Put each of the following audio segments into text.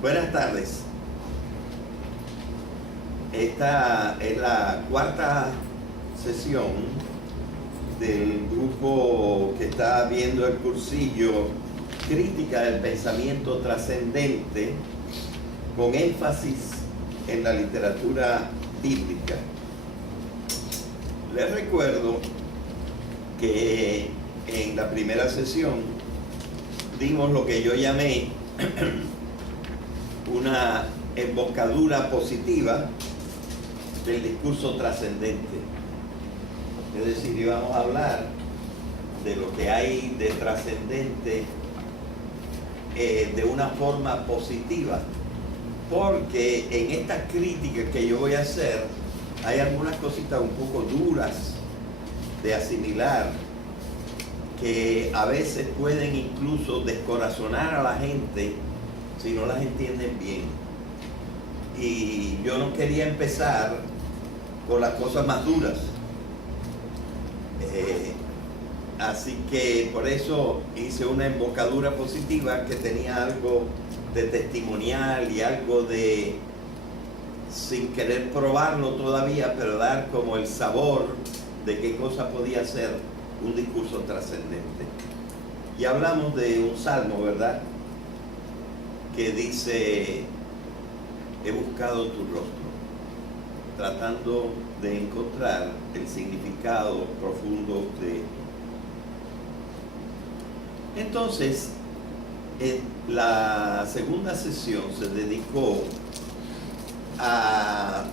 Buenas tardes. Esta es la cuarta sesión del grupo que está viendo el cursillo Crítica del Pensamiento Trascendente, con énfasis en la literatura bíblica. Les recuerdo que en la primera sesión dimos lo que yo llamé una embocadura positiva del discurso trascendente. Es decir, íbamos a hablar de lo que hay de trascendente de una forma positiva, porque en estas críticas que yo voy a hacer hay algunas cositas un poco duras de asimilar, que a veces pueden incluso descorazonar a la gente si no las entienden bien. Y yo no quería empezar con las cosas más duras. Así que por eso hice una embocadura positiva que tenía algo de testimonial y algo de, sin querer probarlo todavía, pero dar como el sabor de qué cosa podía ser un discurso trascendente. Y hablamos de un salmo, ¿verdad?, que dice: he buscado tu rostro, tratando de encontrar el significado profundo de esto. Entonces, la segunda sesión se dedicó a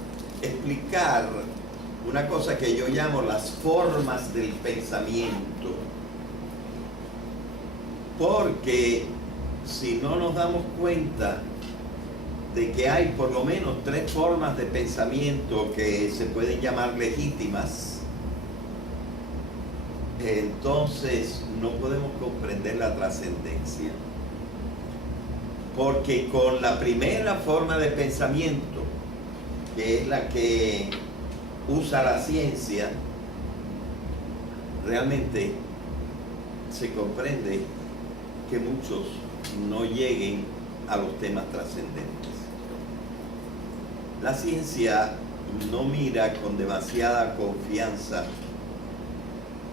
explicar una cosa que yo llamo las formas del pensamiento, porque si no nos damos cuenta de que hay por lo menos 3 formas de pensamiento que se pueden llamar legítimas, entonces no podemos comprender la trascendencia. Porque con la primera forma de pensamiento, que es la que usa la ciencia, realmente se comprende que muchos no lleguen a los temas trascendentes. La ciencia no mira con demasiada confianza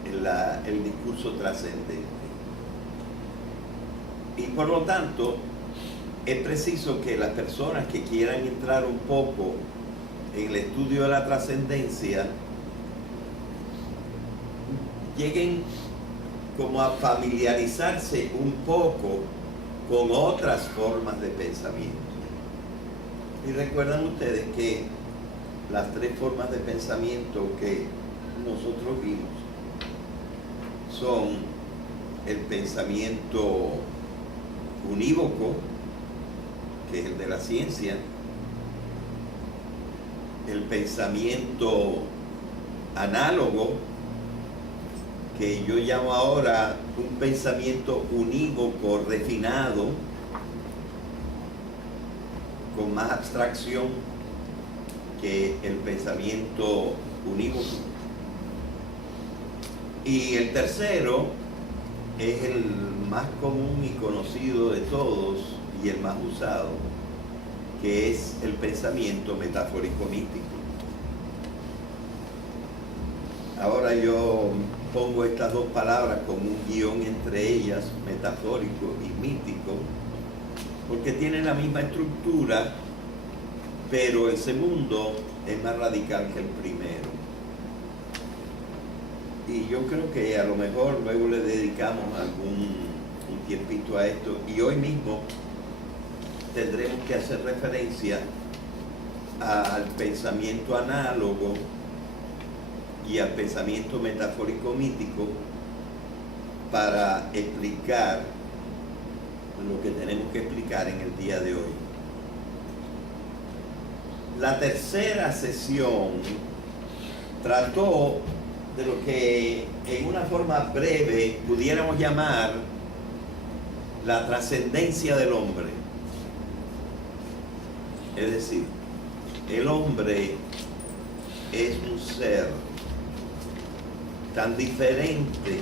el discurso trascendente. Y por lo tanto, es preciso que las personas que quieran entrar un poco en el estudio de la trascendencia lleguen como a familiarizarse un poco con otras formas de pensamiento. Y recuerdan ustedes que las 3 formas de pensamiento que nosotros vimos son el pensamiento unívoco, que es el de la ciencia, el pensamiento análogo, que yo llamo ahora un pensamiento unívoco refinado, con más abstracción que el pensamiento unívoco. Y el tercero es el más común y conocido de todos y el más usado, que es el pensamiento metafórico mítico. Ahora yo pongo estas 2 palabras como un guión entre ellas, metafórico y mítico, porque tienen la misma estructura, pero el segundo es más radical que el primero. Y yo creo que a lo mejor luego le dedicamos un tiempito a esto, y hoy mismo tendremos que hacer referencia al pensamiento análogo y al pensamiento metafórico mítico para explicar lo que tenemos que explicar en el día de hoy. La tercera sesión trató de lo que en una forma breve pudiéramos llamar la trascendencia del hombre. Es decir, el hombre es un ser tan diferente,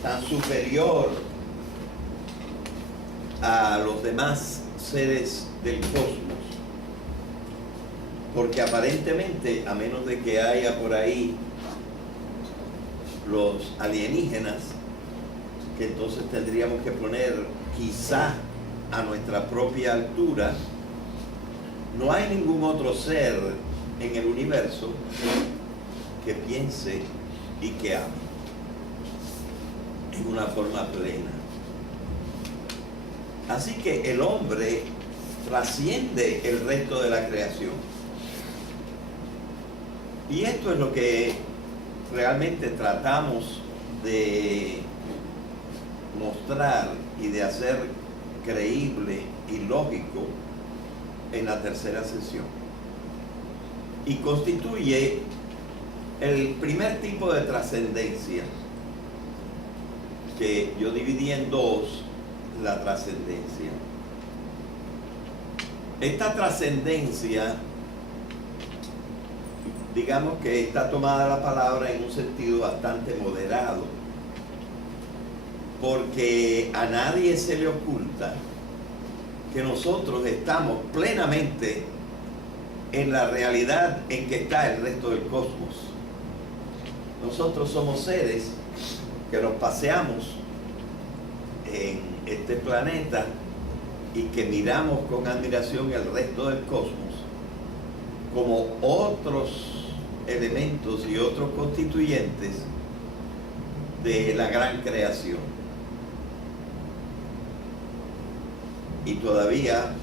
tan superior a los demás seres del cosmos, porque aparentemente, a menos de que haya por ahí los alienígenas, que entonces tendríamos que poner quizá a nuestra propia altura, no hay ningún otro ser en el universo que piense y que ame en una forma plena. Así que el hombre trasciende el resto de la creación. Y esto es lo que realmente tratamos de mostrar y de hacer creíble y lógico en la tercera sesión. Y constituye el primer tipo de trascendencia, que yo dividí en dos, la trascendencia. Esta trascendencia, digamos que está tomada la palabra en un sentido bastante moderado, porque a nadie se le oculta que nosotros estamos plenamente en la realidad en que está el resto del cosmos. Nosotros somos seres que nos paseamos en este planeta y que miramos con admiración el resto del cosmos como otros elementos y otros constituyentes de la gran creación. Y todavía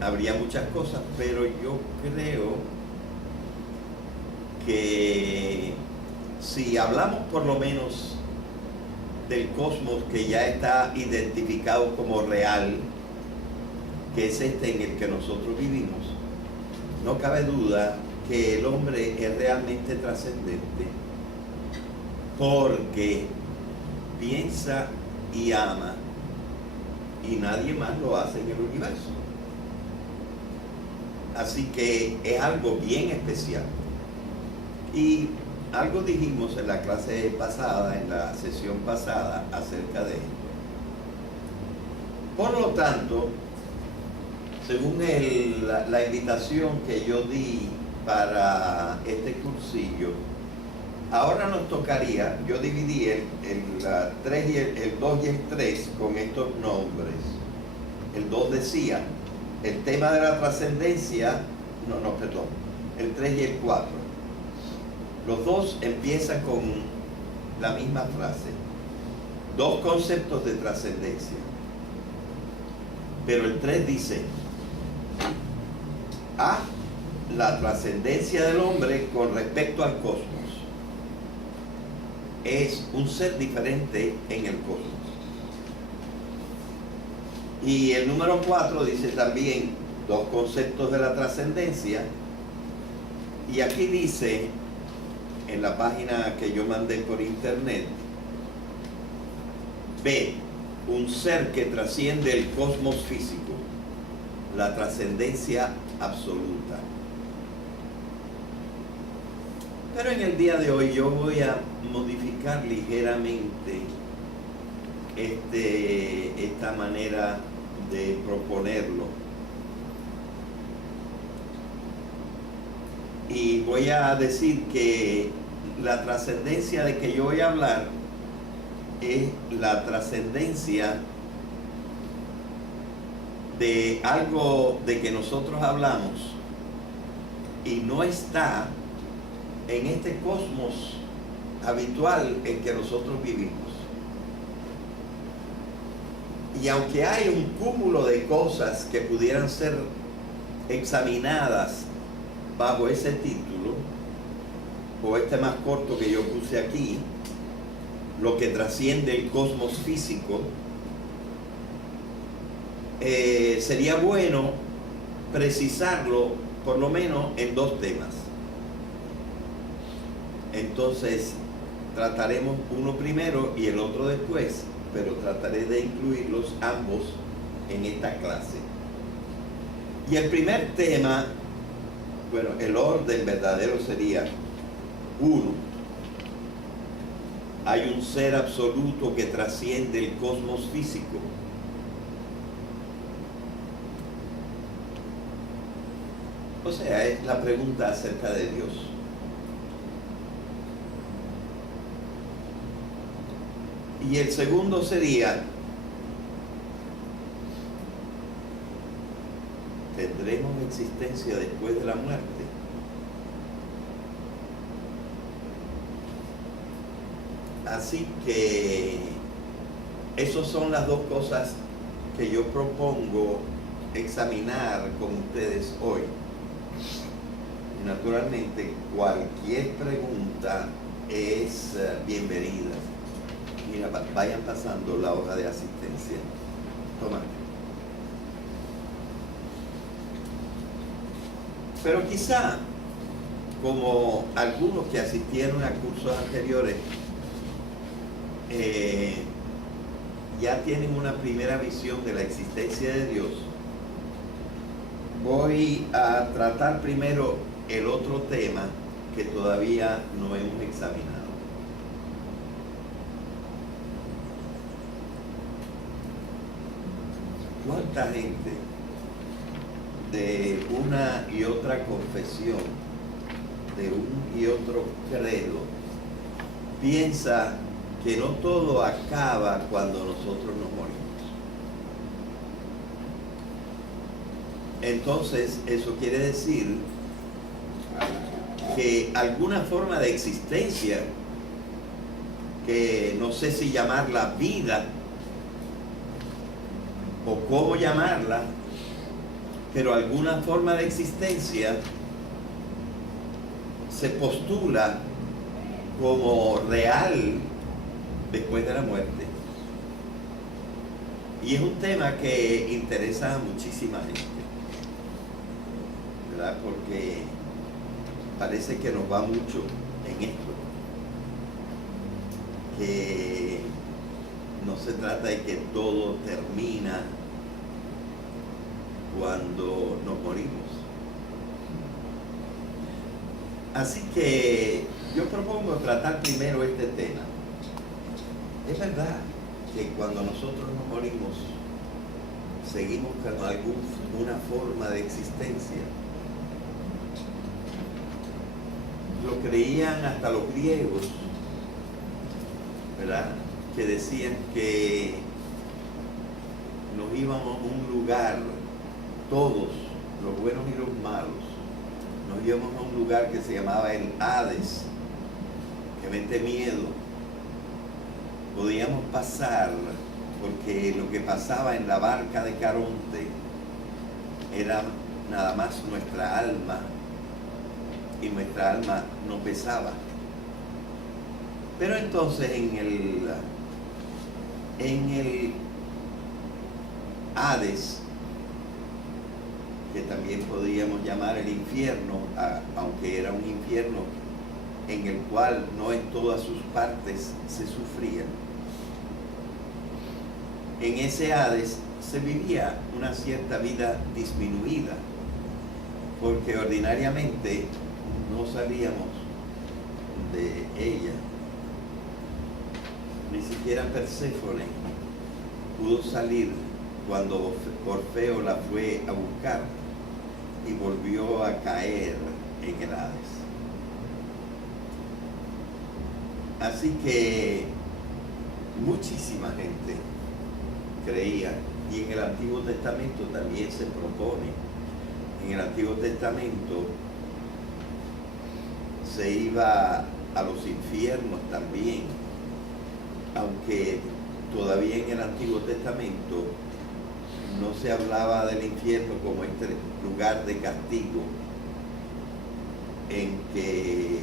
habría muchas cosas, pero yo creo que si hablamos por lo menos del cosmos que ya está identificado como real, que es este en el que nosotros vivimos, no cabe duda que el hombre es realmente trascendente, porque piensa y ama, y nadie más lo hace en el universo. Así que es algo bien especial. Y algo dijimos en la clase pasada, en la sesión pasada, acerca de esto. Por lo tanto, según la invitación que yo di para este cursillo, ahora nos tocaría, yo dividí el 2 y el 3 con estos nombres. El 2 decía, el tema de la trascendencia, el 3 y el 4. Los dos empiezan con la misma frase, dos conceptos de trascendencia. Pero el 3 dice, A, la trascendencia del hombre con respecto al cosmos. Es un ser diferente en el cosmos. Y el número 4 dice también dos conceptos de la trascendencia. Y aquí dice, en la página que yo mandé por internet, B, un ser que trasciende el cosmos físico, la trascendencia absoluta. Pero en el día de hoy yo voy a modificar ligeramente esta manera de proponerlo. Y voy a decir que la trascendencia de que yo voy a hablar es la trascendencia de algo de que nosotros hablamos y no está en este cosmos habitual en que nosotros vivimos. Y aunque hay un cúmulo de cosas que pudieran ser examinadas bajo ese título, o este más corto que yo puse aquí, lo que trasciende el cosmos físico, sería bueno precisarlo por lo menos en dos temas. Entonces trataremos uno primero y el otro después, pero trataré de incluirlos ambos en esta clase. Y el primer tema, bueno, el orden verdadero sería: 1. Hay un ser absoluto que trasciende el cosmos físico. O sea, es la pregunta acerca de Dios. Y el segundo sería, ¿tendremos existencia después de la muerte? Así que esas son las dos cosas que yo propongo examinar con ustedes hoy. Y naturalmente, cualquier pregunta es bienvenida. Mira, vayan pasando la hoja de asistencia. Toma. Pero quizá, como algunos que asistieron a cursos anteriores, ya tienen una primera visión de la existencia de Dios, voy a tratar primero el otro tema que todavía no hemos examinado. ¿Cuánta gente de una y otra confesión, de un y otro credo, piensa que no todo acaba cuando nosotros nos morimos? Entonces, eso quiere decir que alguna forma de existencia, que no sé si llamarla vida o cómo llamarla, pero alguna forma de existencia se postula como real después de la muerte. Y es un tema que interesa a muchísima gente, ¿verdad? Porque parece que nos va mucho en esto, que no se trata de que todo termina cuando nos morimos. Así que yo propongo tratar primero este tema. Es verdad que cuando nosotros nos morimos seguimos con alguna forma de existencia. Lo creían hasta los griegos, ¿verdad? Que decían que nos íbamos a un lugar, todos, los buenos y los malos, nos íbamos a un lugar que se llamaba el Hades, que mete miedo. Podíamos pasar, porque lo que pasaba en la barca de Caronte era nada más nuestra alma, y nuestra alma no pesaba. Pero entonces en el Hades, que también podríamos llamar el infierno, aunque era un infierno en el cual no en todas sus partes se sufrían, en ese Hades se vivía una cierta vida disminuida, porque ordinariamente no salíamos de ella. Ni siquiera Perséfone pudo salir cuando Orfeo la fue a buscar y volvió a caer en el Hades. Así que muchísima gente creía, y en el Antiguo Testamento también se propone. En el Antiguo Testamento se iba a los infiernos también, aunque todavía en el Antiguo Testamento no se hablaba del infierno como este lugar de castigo en que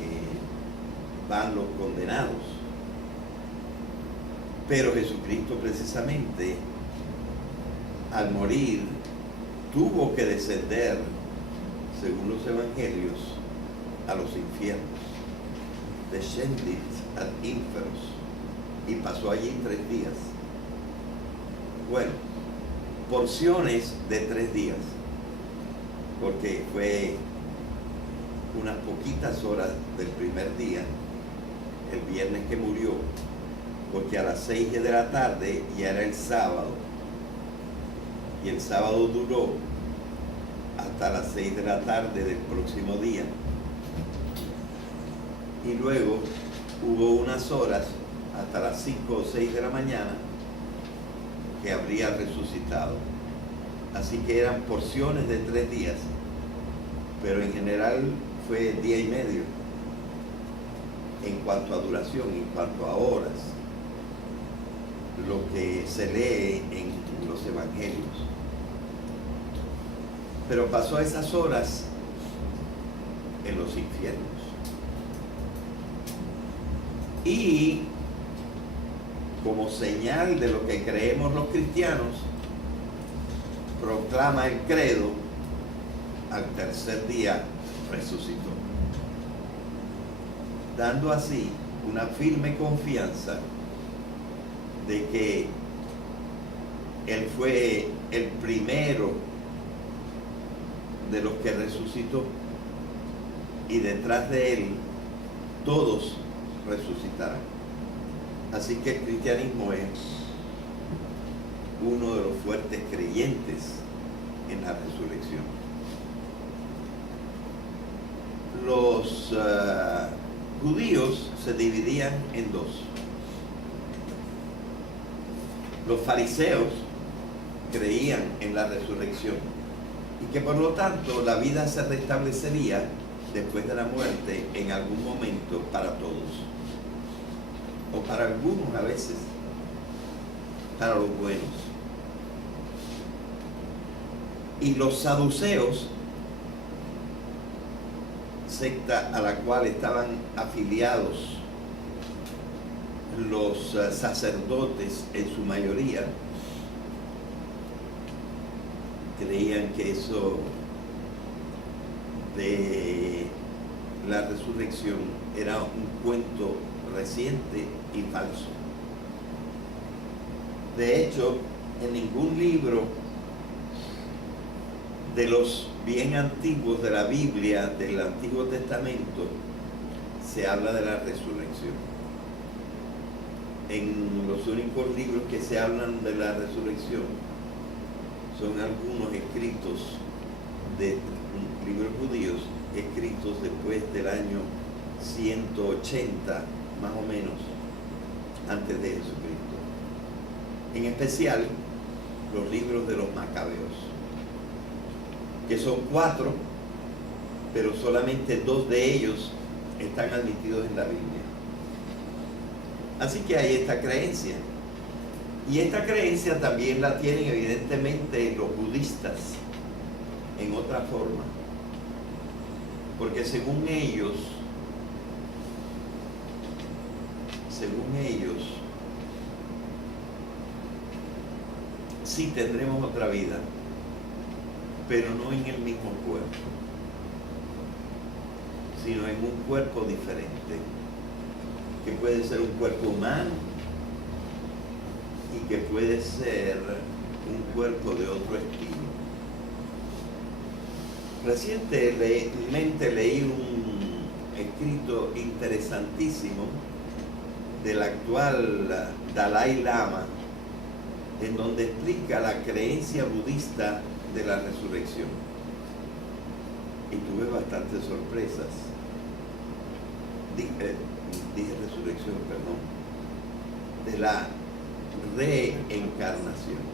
van los condenados. Pero Jesucristo precisamente, al morir, tuvo que descender, según los evangelios, a los infiernos. Descendit ad inferos, y pasó allí 3 días. Bueno, porciones de 3 días, porque fue unas poquitas horas del primer día, el viernes que murió, porque a las 6 de la tarde ya era el sábado, y el sábado duró hasta las 6 de la tarde del próximo día. Y luego hubo unas horas hasta las 5 o 6 de la mañana que habría resucitado. Así que eran porciones de 3 días, pero en general fue día y medio en cuanto a duración, en cuanto a horas, lo que se lee en los evangelios. Pero pasó esas horas en los infiernos. Y como señal de lo que creemos los cristianos, proclama el credo: al tercer día resucitó, dando así una firme confianza de que Él fue el primero de los que resucitó, y detrás de Él todos resucitarán. Así que el cristianismo es uno de los fuertes creyentes en la resurrección. Los judíos se dividían en dos. Los fariseos creían en la resurrección y que por lo tanto la vida se restablecería después de la muerte en algún momento para todos, o para algunos a veces, para los buenos. Y los saduceos, secta a la cual estaban afiliados los sacerdotes en su mayoría, creían que eso de la resurrección era un cuento reciente y falso. De hecho, en ningún libro de los bien antiguos de la Biblia, del Antiguo Testamento, se habla de la resurrección. En los únicos libros que se hablan de la resurrección son algunos escritos de libros judíos, escritos después del año 180, más o menos, antes de Jesucristo. En especial, los libros de los Macabeos, que son 4, pero solamente 2 de ellos están admitidos en la Biblia. Así que hay esta creencia. Y esta creencia también la tienen evidentemente los budistas en otra forma. Porque según ellos, sí tendremos otra vida, pero no en el mismo cuerpo, sino en un cuerpo diferente, que puede ser un cuerpo humano y que puede ser un cuerpo de otro estilo. Recientemente leí un escrito interesantísimo del actual Dalai Lama, en donde explica la creencia budista de la resurrección. Y tuve bastantes sorpresas. Dije resurrección, perdón. De la reencarnación,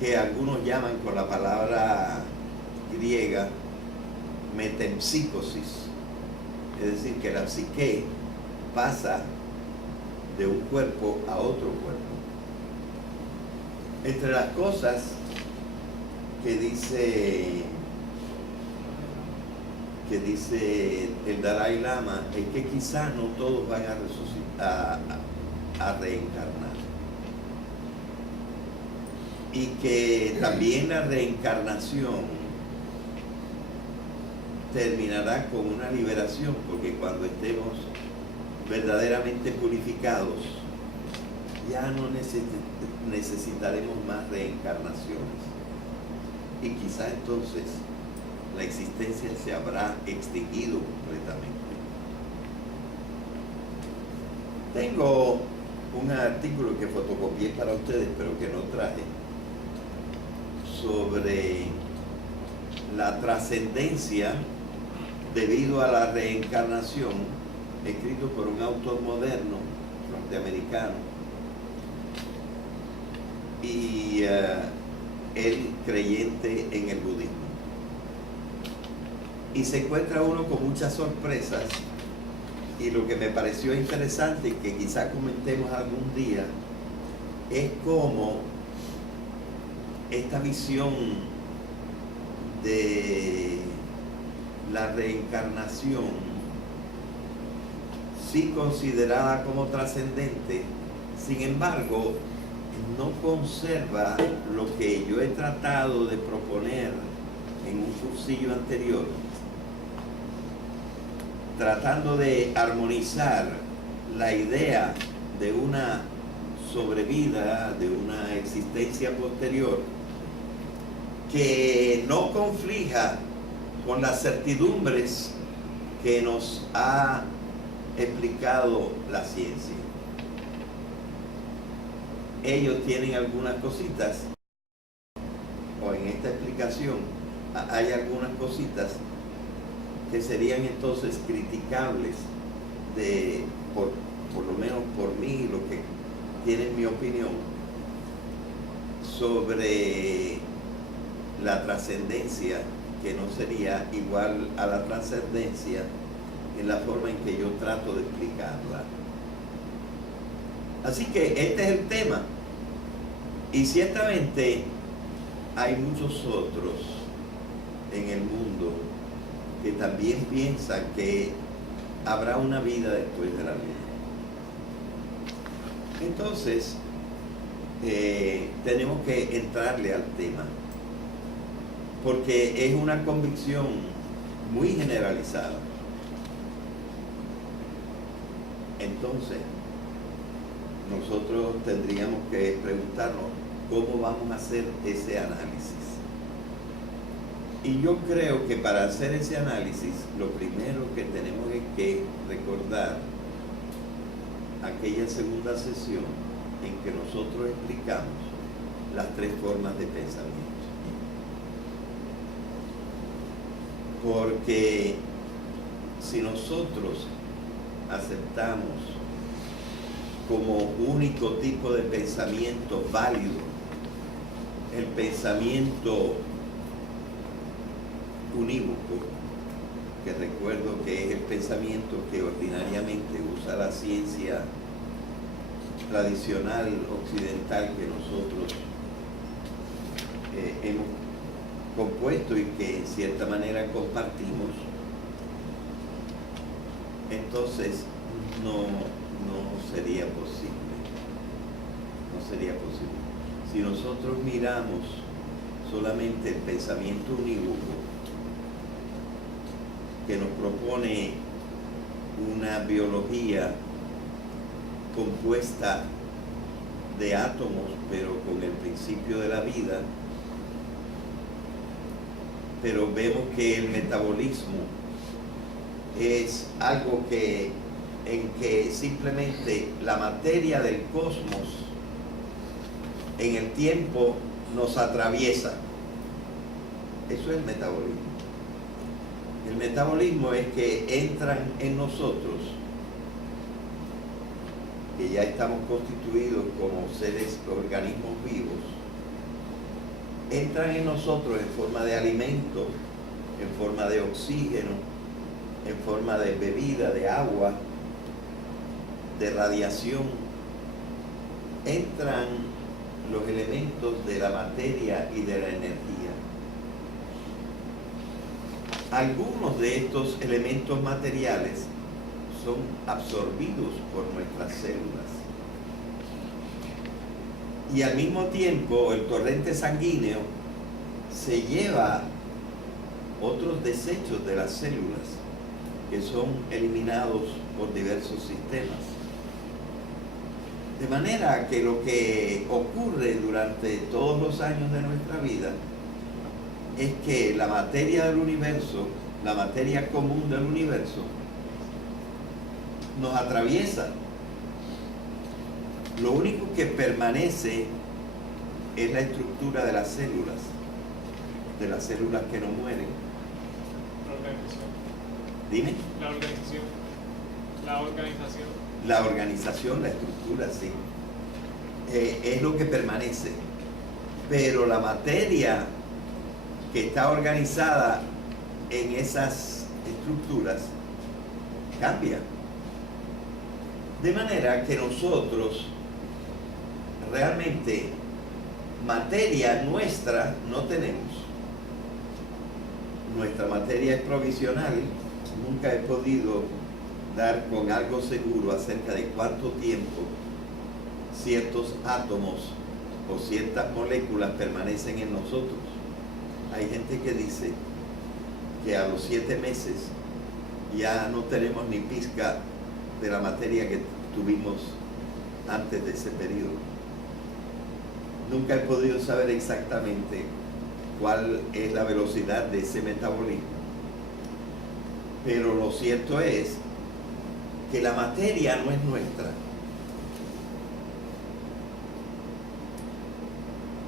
que algunos llaman con la palabra griega metempsicosis, es decir, que la psique pasa de un cuerpo a otro cuerpo. Entre las cosas que dice el Dalai Lama es que quizás no todos van a resucitar, a reencarnar, y que también la reencarnación terminará con una liberación, porque cuando estemos verdaderamente purificados ya no necesitaremos más reencarnaciones, y quizás entonces la existencia se habrá extinguido completamente. Tengo un artículo que fotocopié para ustedes, pero que no traje, sobre la trascendencia debido a la reencarnación, escrito por un autor moderno norteamericano, y él creyente en el budismo. Y se encuentra uno con muchas sorpresas, y lo que me pareció interesante y que quizá comentemos algún día es cómo esta visión de la reencarnación, sí considerada como trascendente, sin embargo no conserva lo que yo he tratado de proponer en un cursillo anterior, tratando de armonizar la idea de una sobrevida, de una existencia posterior, que no conflija con las certidumbres que nos ha explicado la ciencia. Ellos tienen algunas cositas, o en esta explicación hay algunas cositas que serían entonces criticables por lo menos por mí, lo que tienen mi opinión sobre la trascendencia, que no sería igual a la trascendencia en la forma en que yo trato de explicarla. Así que este es el tema, y ciertamente hay muchos otros en el mundo que también piensan que habrá una vida después de la vida. Entonces, tenemos que entrarle al tema, porque es una convicción muy generalizada. Entonces, nosotros tendríamos que preguntarnos cómo vamos a hacer ese análisis. Y yo creo que para hacer ese análisis, lo primero que tenemos es que recordar aquella segunda sesión en que nosotros explicamos las tres formas de pensamiento. Porque si nosotros aceptamos como único tipo de pensamiento válido el pensamiento unívoco, que recuerdo que es el pensamiento que ordinariamente usa la ciencia tradicional occidental que nosotros hemos compuesto y que en cierta manera compartimos, entonces no sería posible. No sería posible. Si nosotros miramos solamente el pensamiento unívoco que nos propone una biología compuesta de átomos, pero con el principio de la vida, pero vemos que el metabolismo es algo en que simplemente la materia del cosmos en el tiempo nos atraviesa. Eso es el metabolismo. El metabolismo es que entran en nosotros, que ya estamos constituidos como seres, organismos vivos, entran en nosotros en forma de alimento, en forma de oxígeno, en forma de bebida, de agua, de radiación. Entran los elementos de la materia y de la energía. Algunos de estos elementos materiales son absorbidos por nuestras células. Y al mismo tiempo el torrente sanguíneo se lleva otros desechos de las células que son eliminados por diversos sistemas. De manera que lo que ocurre durante todos los años de nuestra vida es que la materia del universo, la materia común del universo, nos atraviesa. Lo único que permanece es la estructura de las células. de las células que no mueren. La organización. Dime. La organización. La organización. La organización, la estructura, sí. Es lo que permanece. Pero la materia que está organizada en esas estructuras cambia. De manera que nosotros realmente materia nuestra no tenemos. Nuestra materia es provisional. Nunca he podido dar con algo seguro acerca de cuánto tiempo ciertos átomos o ciertas moléculas permanecen en nosotros. Hay gente que dice que a los 7 meses ya no tenemos ni pizca de la materia que tuvimos antes de ese periodo. Nunca he podido saber exactamente cuál es la velocidad de ese metabolismo. Pero lo cierto es que la materia no es nuestra.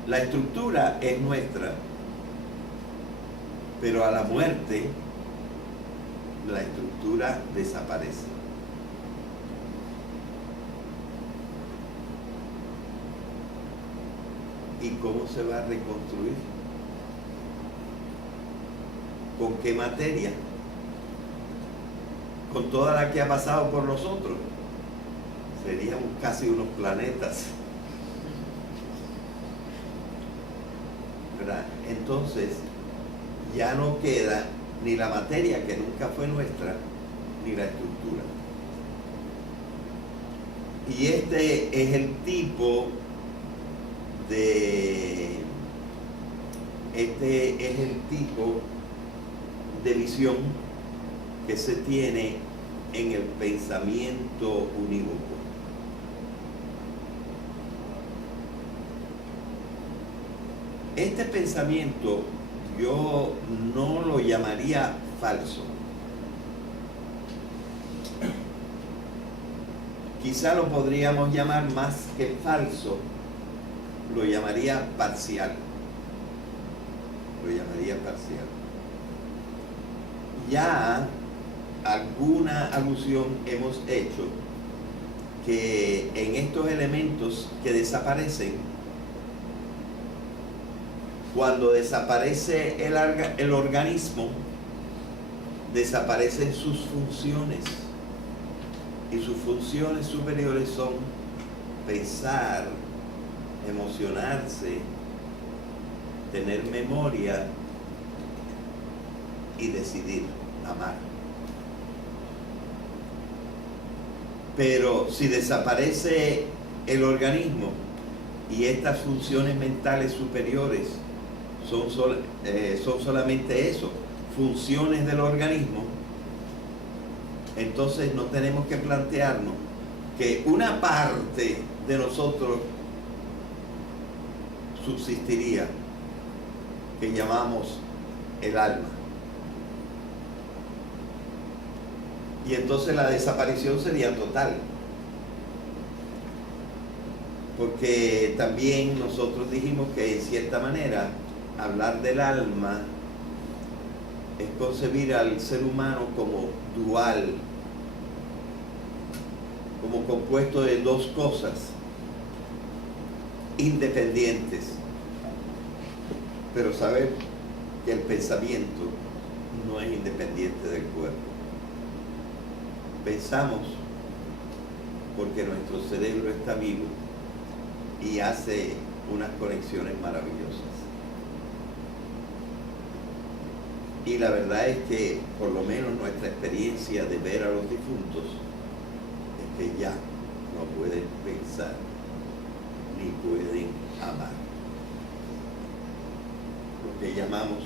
La estructura es nuestra, pero a la muerte la estructura desaparece. ¿Y cómo se va a reconstruir? ¿Con qué materia? Con toda la que ha pasado por nosotros. Seríamos casi unos planetas. ¿Verdad? Entonces, ya no queda ni la materia que nunca fue nuestra, ni la estructura. Y este es el tipo de visión que se tiene en el pensamiento unívoco. Este pensamiento yo no lo llamaría falso. Quizá lo podríamos llamar más que falso, lo llamaría parcial. Lo llamaría parcial. Ya alguna alusión hemos hecho que en estos elementos que desaparecen, cuando desaparece el organismo, desaparecen sus funciones. Y sus funciones superiores son pensar, emocionarse, tener memoria y decidir amar. Pero si desaparece el organismo y estas funciones mentales superiores son solamente eso, funciones del organismo, entonces no tenemos que plantearnos que una parte de nosotros subsistiría, que llamamos el alma. Y entonces la desaparición sería total. Porque también nosotros dijimos que en cierta manera hablar del alma es concebir al ser humano como dual, como compuesto de dos cosas independientes. Pero saber que el pensamiento no es independiente del cuerpo. Pensamos porque nuestro cerebro está vivo y hace unas conexiones maravillosas. Y la verdad es que, por lo menos nuestra experiencia de ver a los difuntos, es que ya no pueden pensar ni pueden amar. Lo que llamamos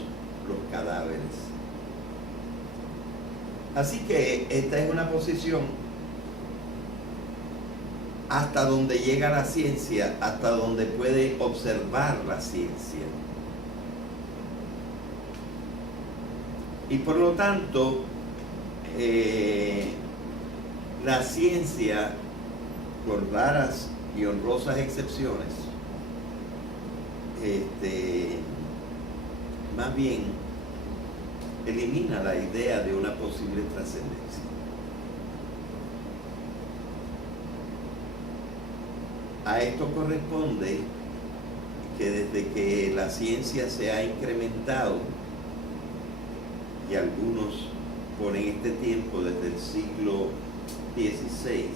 los cadáveres. Así que esta es una posición hasta donde llega la ciencia, hasta donde puede observar la ciencia. Y por lo tanto, la ciencia, con raras y honrosas excepciones, más bien elimina la idea de una posible trascendencia. A esto corresponde que desde que la ciencia se ha incrementado, y algunos ponen este tiempo desde el siglo XVI,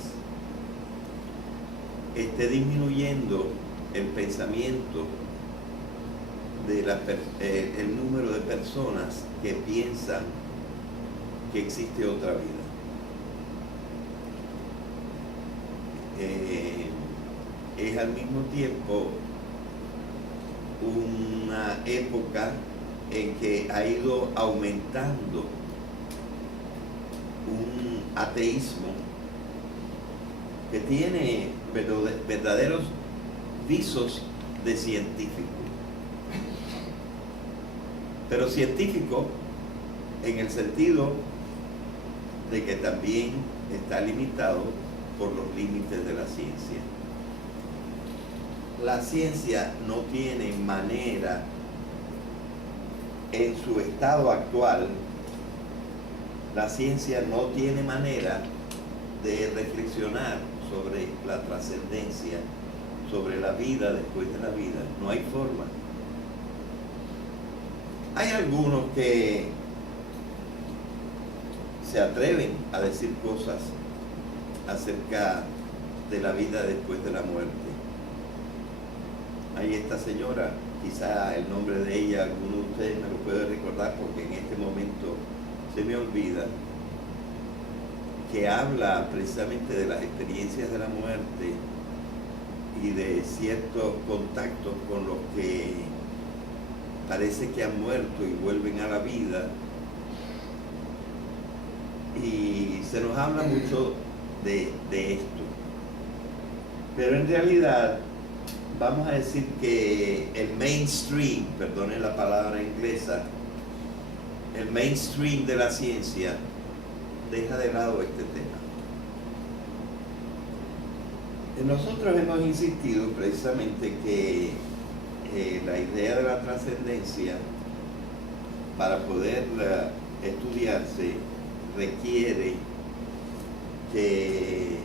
esté disminuyendo el pensamiento de el número de personas que piensan que existe otra vida. Es al mismo tiempo una época en que ha ido aumentando un ateísmo que tiene verdaderos visos de científico, pero científico en el sentido de que también está limitado por los límites de la ciencia. La ciencia no tiene manera, en su estado actual, la ciencia no tiene manera de reflexionar sobre la trascendencia, sobre la vida después de la vida. No hay forma. Hay algunos que se atreven a decir cosas acerca de la vida después de la muerte. Hay esta señora, quizá el nombre de ella, alguno de ustedes me lo puede recordar porque en este momento se me olvida, que habla precisamente de las experiencias de la muerte y de ciertos contactos con los que parece que han muerto y vuelven a la vida. Y se nos habla mucho de esto. Pero en realidad, vamos a decir que el mainstream, perdonen la palabra inglesa, el mainstream de la ciencia deja de lado este tema. Nosotros hemos insistido precisamente que la idea de la trascendencia, para poder estudiarse, requiere que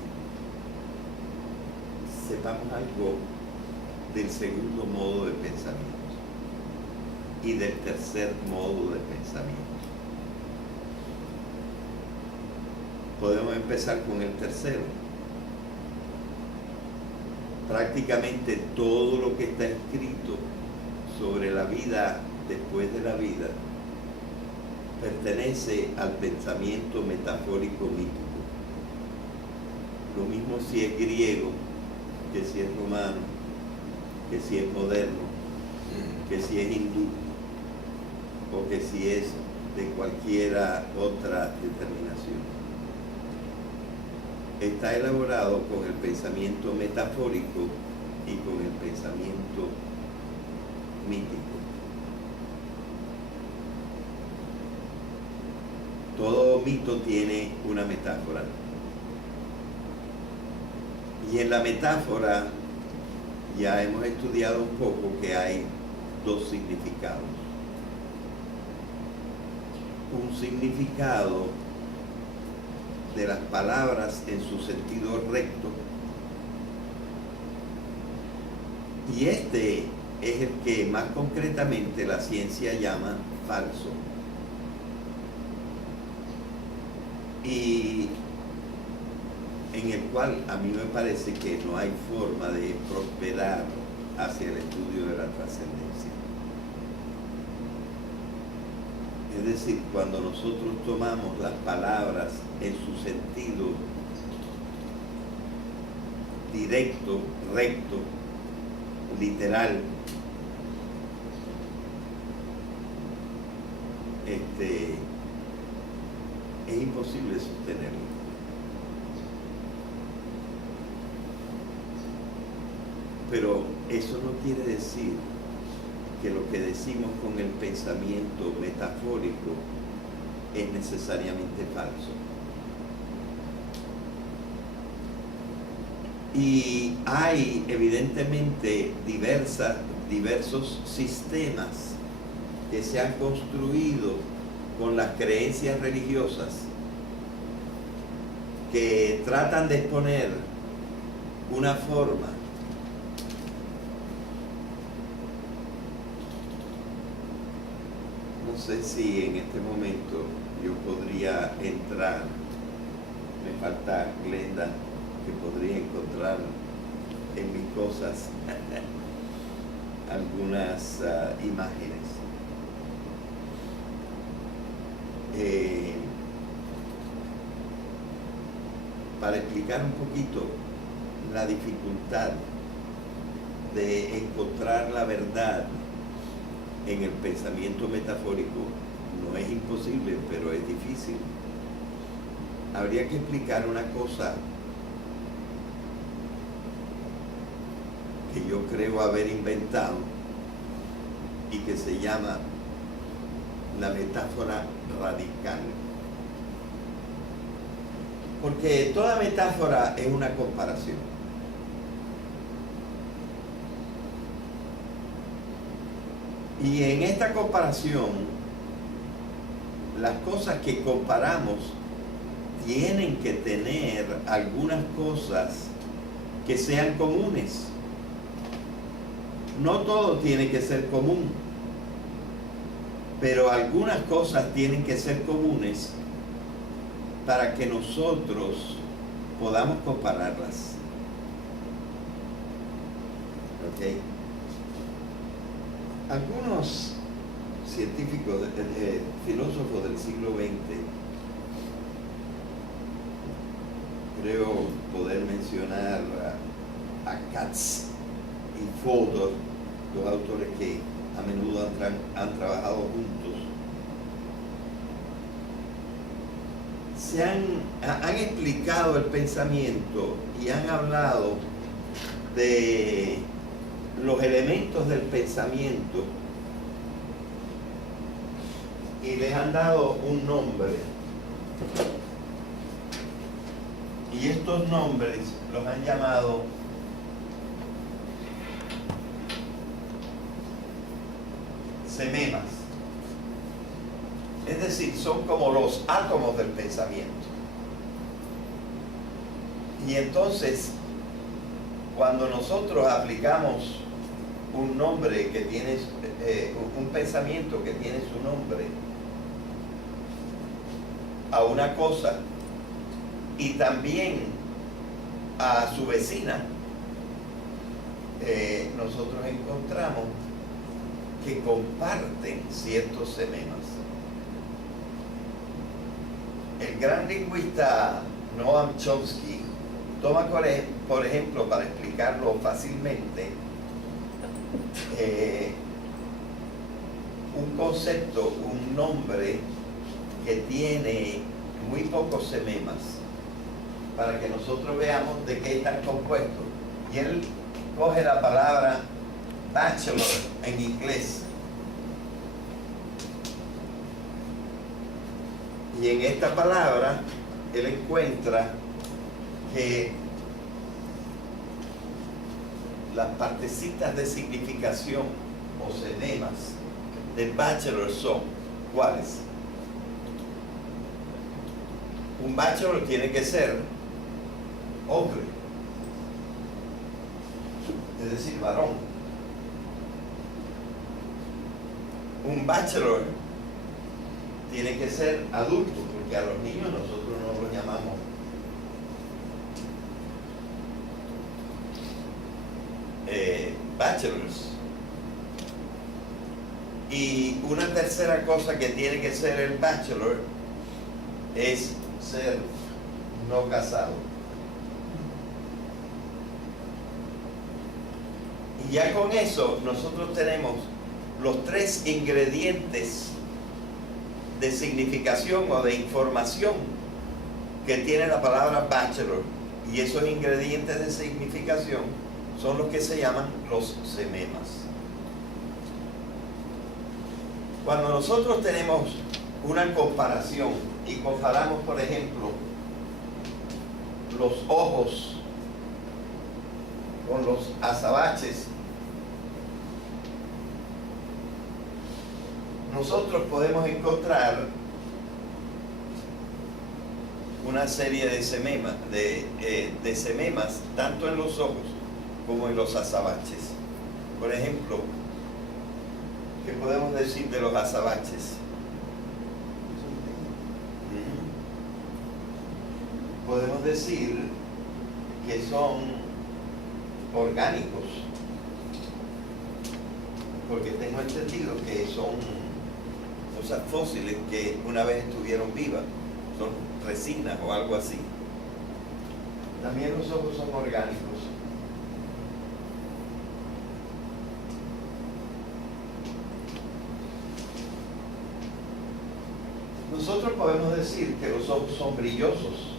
sepamos algo del segundo modo de pensamiento y del tercer modo de pensamiento. Podemos empezar con el tercero. Prácticamente todo lo que está escrito sobre la vida después de la vida pertenece al pensamiento metafórico mítico. Lo mismo si es griego, que si es romano, que si es moderno, que si es hindú, o que si es de cualquiera otra determinación. Está elaborado con el pensamiento metafórico y con el pensamiento mítico. Todo mito tiene una metáfora. Y en la metáfora ya hemos estudiado un poco que hay dos significados. Un significado de las palabras en su sentido recto, y este es el que más concretamente la ciencia llama falso, y en el cual a mí me parece que no hay forma de prosperar hacia el estudio de la trascendencia. Es decir, cuando nosotros tomamos las palabras en su sentido directo, recto, literal, es imposible sostenerlo. Pero eso no quiere decir que lo que decimos con el pensamiento metafórico es necesariamente falso. Y hay evidentemente diversos sistemas que se han construido con las creencias religiosas, que tratan de exponer una forma no sé si en este momento yo podría entrar, me falta Glenda, que podría encontrar en mis cosas algunas imágenes. Para explicar un poquito la dificultad de encontrar la verdad en el pensamiento metafórico, no es imposible, pero es difícil. Habría que explicar una cosa que yo creo haber inventado y que se llama la metáfora radical. Porque toda metáfora es una comparación. Y en esta comparación, las cosas que comparamos tienen que tener algunas cosas que sean comunes. No todo tiene que ser común, pero algunas cosas tienen que ser comunes para que nosotros podamos compararlas. ¿Ok? Algunos científicos, filósofos del siglo XX, creo poder mencionar a Katz y Fodor, los autores que a menudo han trabajado juntos, han explicado el pensamiento y han hablado de los elementos del pensamiento y les han dado un nombre. Y estos nombres los han llamado sememas. Es decir, son como los átomos del pensamiento. Y entonces, cuando nosotros aplicamos un nombre que tiene, un pensamiento que tiene su nombre a una cosa y también a su vecina, nosotros encontramos que comparten ciertos sememas. El gran lingüista Noam Chomsky toma, por ejemplo, para explicarlo fácilmente, un concepto, un nombre que tiene muy pocos sememas, para que nosotros veamos de qué están compuestos. Y él coge la palabra bachelor en inglés, y en esta palabra él encuentra que las partecitas de significación o sememas del bachelor son ¿cuáles? Un bachelor tiene que ser hombre, es decir, varón. Un bachelor tiene que ser adulto, porque a los niños nosotros no los llamamos bachelors. Y una tercera cosa que tiene que ser el bachelor es ser no casado. Y ya con eso nosotros tenemos los tres ingredientes de significación o de información que tiene la palabra bachelor, y esos ingredientes de significación son los que se llaman los sememas. Cuando nosotros tenemos una comparación y comparamos, por ejemplo, los ojos con los azabaches, nosotros podemos encontrar una serie de sememas, tanto en los ojos como en los azabaches. Por ejemplo, ¿qué podemos decir de los azabaches? Podemos decir que son orgánicos, porque tengo entendido que son cosas fósiles que una vez estuvieron vivas, son resinas o algo así. También los ojos son orgánicos. Nosotros podemos decir que los ojos son brillosos.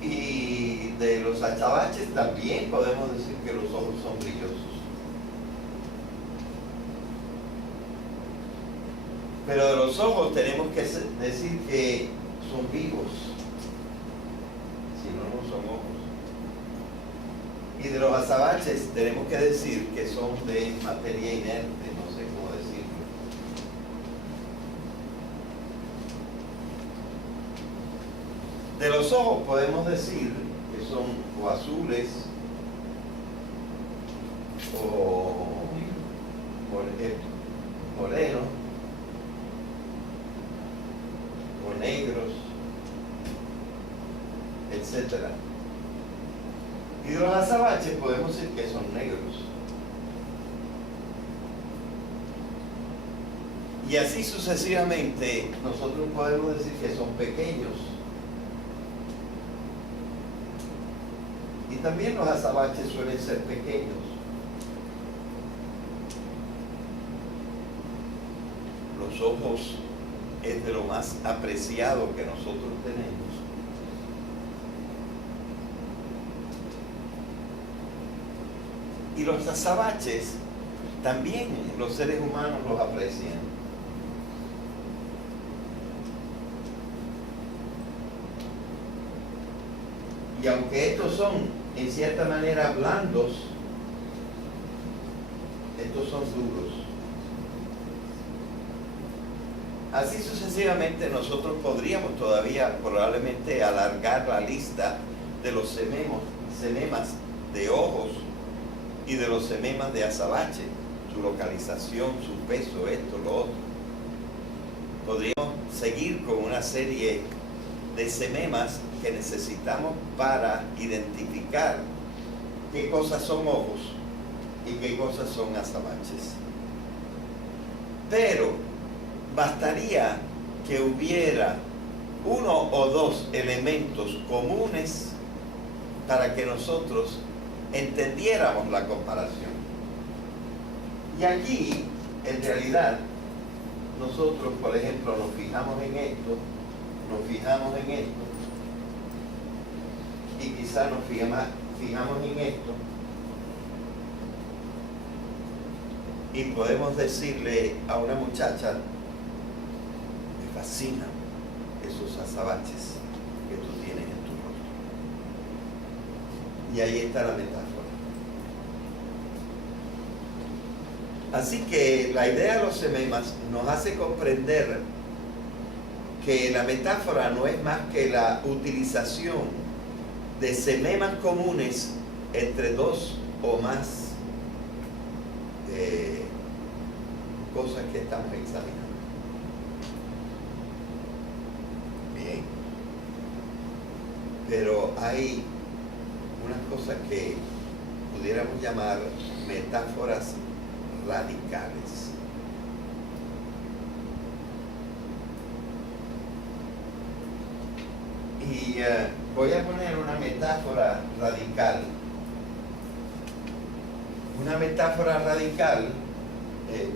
Y de los azabaches también podemos decir que los ojos son brillosos. Pero de los ojos tenemos que decir que son vivos, si no, no son ojos. Y de los azabaches tenemos que decir que son de materia inerte, no sé cómo decirlo. De los ojos podemos decir que son o azules o morenos o negros, etcétera. Y de los azabaches podemos decir que son negros. Y así sucesivamente nosotros podemos decir que son pequeños. Y también los azabaches suelen ser pequeños. Los ojos es de lo más apreciado que nosotros tenemos. Y los azabaches también los seres humanos los aprecian. Y aunque estos son en cierta manera blandos, estos son duros. Así sucesivamente nosotros podríamos todavía probablemente alargar la lista de los sememas de ojos y de los sememas de azabache, su localización, su peso, esto, lo otro. Podríamos seguir con una serie de sememas que necesitamos para identificar qué cosas son ojos y qué cosas son azabaches. Pero bastaría que hubiera uno o dos elementos comunes para que nosotros entendiéramos la comparación. Y aquí, en realidad, nosotros, por ejemplo, nos fijamos en esto, y quizás nos fijamos en esto, y podemos decirle a una muchacha: me fascinan esos azabaches que tú tienes en tu rostro. Y ahí está la metáfora. Así que la idea de los sememas nos hace comprender que la metáfora no es más que la utilización de sememas comunes entre dos o más cosas que estamos examinando. Bien. Pero hay unas cosas que pudiéramos llamar metáforas radicales. Y voy a poner una metáfora radical. Una metáfora radical,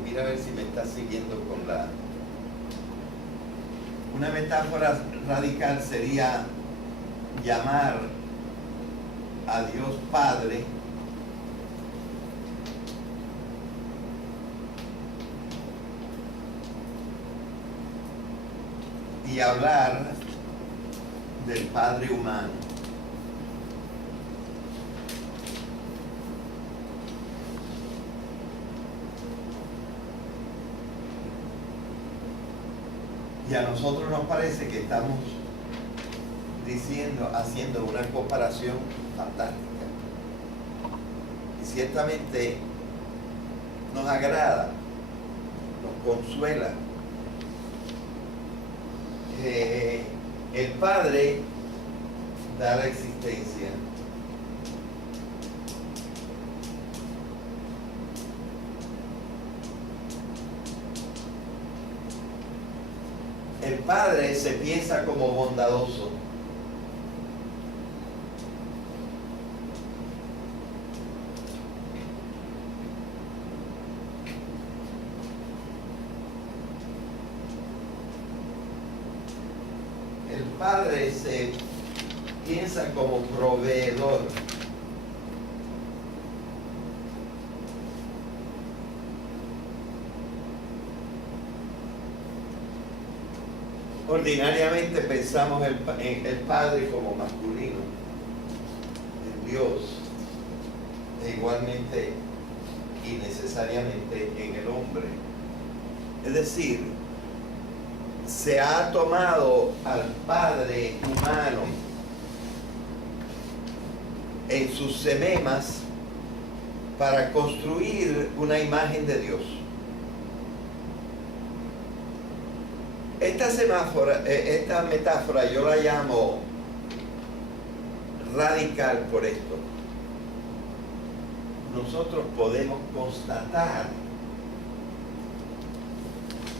mira a ver si me está siguiendo con la... Una metáfora radical sería llamar a Dios Padre y hablar del Padre humano. Y a nosotros nos parece que estamos haciendo una comparación fantástica. Y ciertamente nos agrada, nos consuela. El Padre da la existencia. El Padre se piensa como bondadoso. El Padre se piensa como proveedor. Ordinariamente pensamos en el Padre como masculino, en Dios, e igualmente y necesariamente en el hombre. Es decir, se ha tomado al Padre humano en sus sememas para construir una imagen de Dios. Esta metáfora yo la llamo radical por esto. Nosotros podemos constatar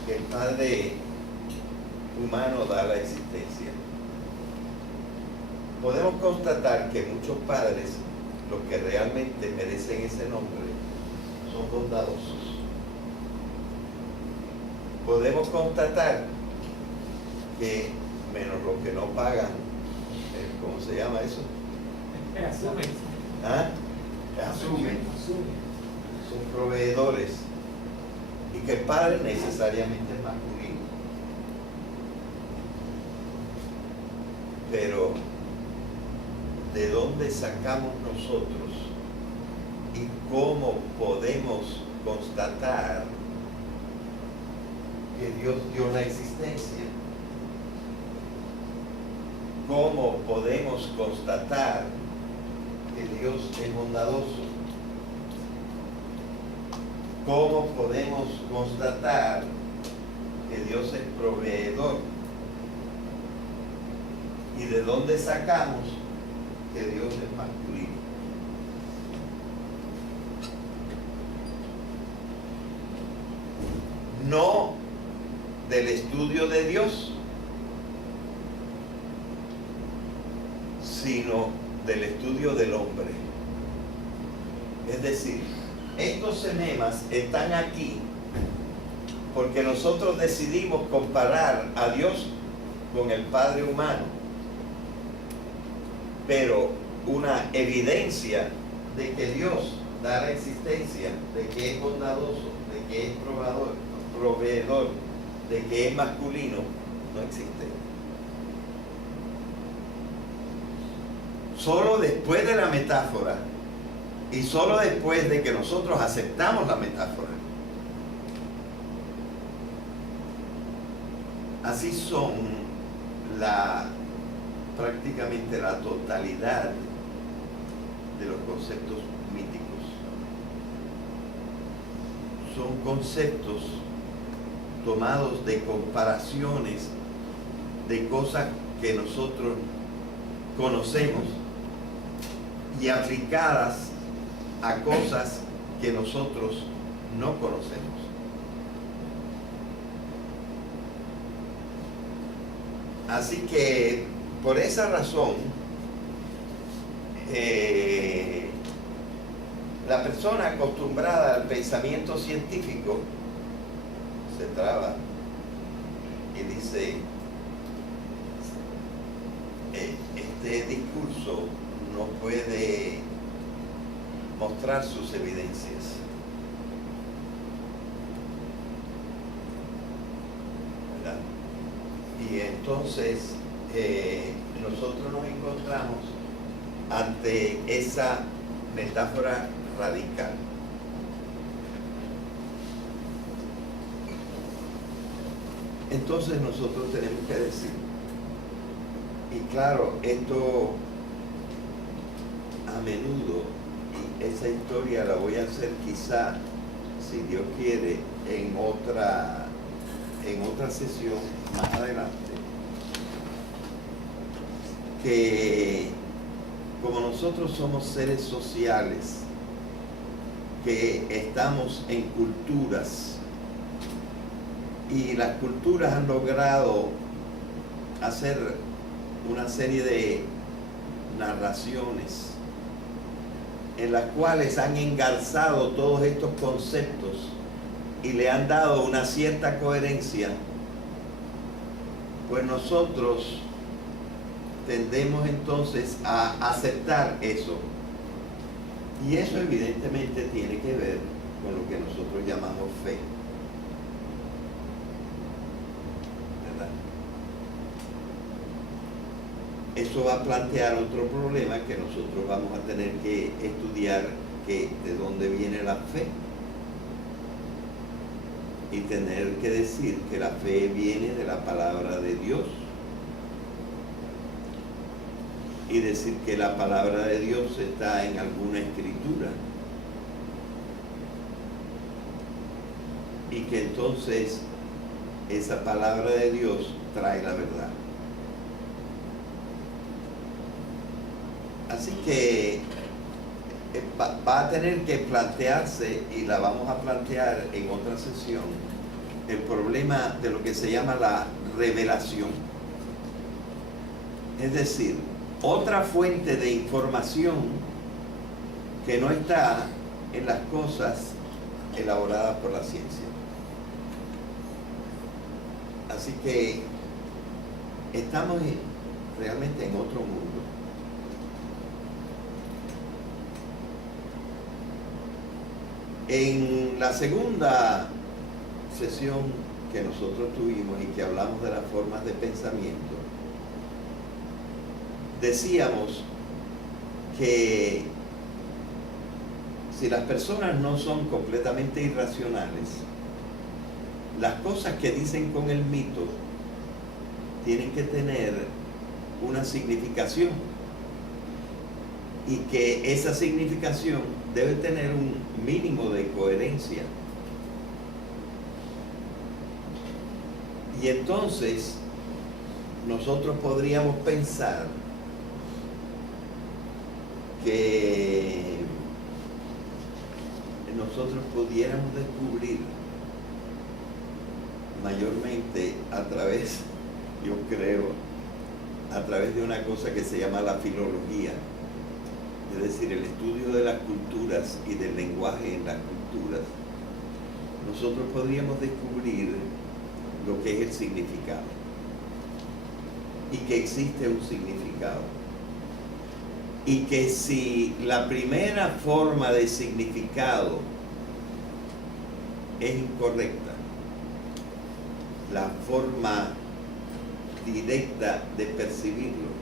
que el Padre humano da la existencia. Podemos constatar que muchos padres, los que realmente merecen ese nombre, son bondadosos. Podemos constatar que, menos los que no pagan, ¿cómo se llama eso? Asumen. ¿Ah? Asumen. Son proveedores. Y que el Padre necesariamente es masculino. Pero, ¿de dónde sacamos nosotros y cómo podemos constatar que Dios dio la existencia? ¿Cómo podemos constatar que Dios es bondadoso? ¿Cómo podemos constatar que Dios es proveedor? ¿Y de dónde sacamos que Dios es masculino? No del estudio de Dios, sino del estudio del hombre. Es decir, estos sememas están aquí porque nosotros decidimos comparar a Dios con el Padre humano, pero una evidencia de que Dios da la existencia, de que es bondadoso, de que es proveedor, de que es masculino, no existe. Solo después de la metáfora y solo después de que nosotros aceptamos la metáfora, así son prácticamente la totalidad de los conceptos míticos. Son conceptos tomados de comparaciones de cosas que nosotros conocemos y aplicadas a cosas que nosotros no conocemos. Así que por esa razón la persona acostumbrada al pensamiento científico se traba y dice, este discurso no puede mostrar sus evidencias. ¿Verdad? Y entonces nosotros nos encontramos ante esa metáfora radical. entonces nosotros tenemos que decir, y claro, esto a menudo, y esa historia la voy a hacer quizá, si Dios quiere, en otra sesión más adelante, que como nosotros somos seres sociales, que estamos en culturas, y las culturas han logrado hacer una serie de narraciones en las cuales han engarzado todos estos conceptos y le han dado una cierta coherencia, pues nosotros tendemos entonces a aceptar eso. Y eso evidentemente tiene que ver con lo que nosotros llamamos fe. ¿Verdad? Eso va a plantear otro problema que nosotros vamos a tener que estudiar, que de dónde viene la fe. Y tener que decir que la fe viene de la palabra de Dios. Y decir que la palabra de Dios está en alguna escritura. Y que entonces esa palabra de Dios trae la verdad. Así que va a tener que plantearse, y la vamos a plantear en otra sesión, el problema de lo que se llama la revelación. Es decir, otra fuente de información que no está en las cosas elaboradas por la ciencia. Así que estamos realmente en otro mundo. En la segunda sesión que nosotros tuvimos y que hablamos de las formas de pensamiento, decíamos que si las personas no son completamente irracionales, las cosas que dicen con el mito tienen que tener una significación, y que esa significación debe tener un mínimo de coherencia. Y entonces nosotros podríamos pensar que nosotros pudiéramos descubrir mayormente a través, yo creo, a través de una cosa que se llama la filología, es decir, el estudio de las culturas y del lenguaje en las culturas. Nosotros podríamos descubrir lo que es el significado, y que existe un significado, y que si la primera forma de significado es incorrecta, la forma directa de percibirlo,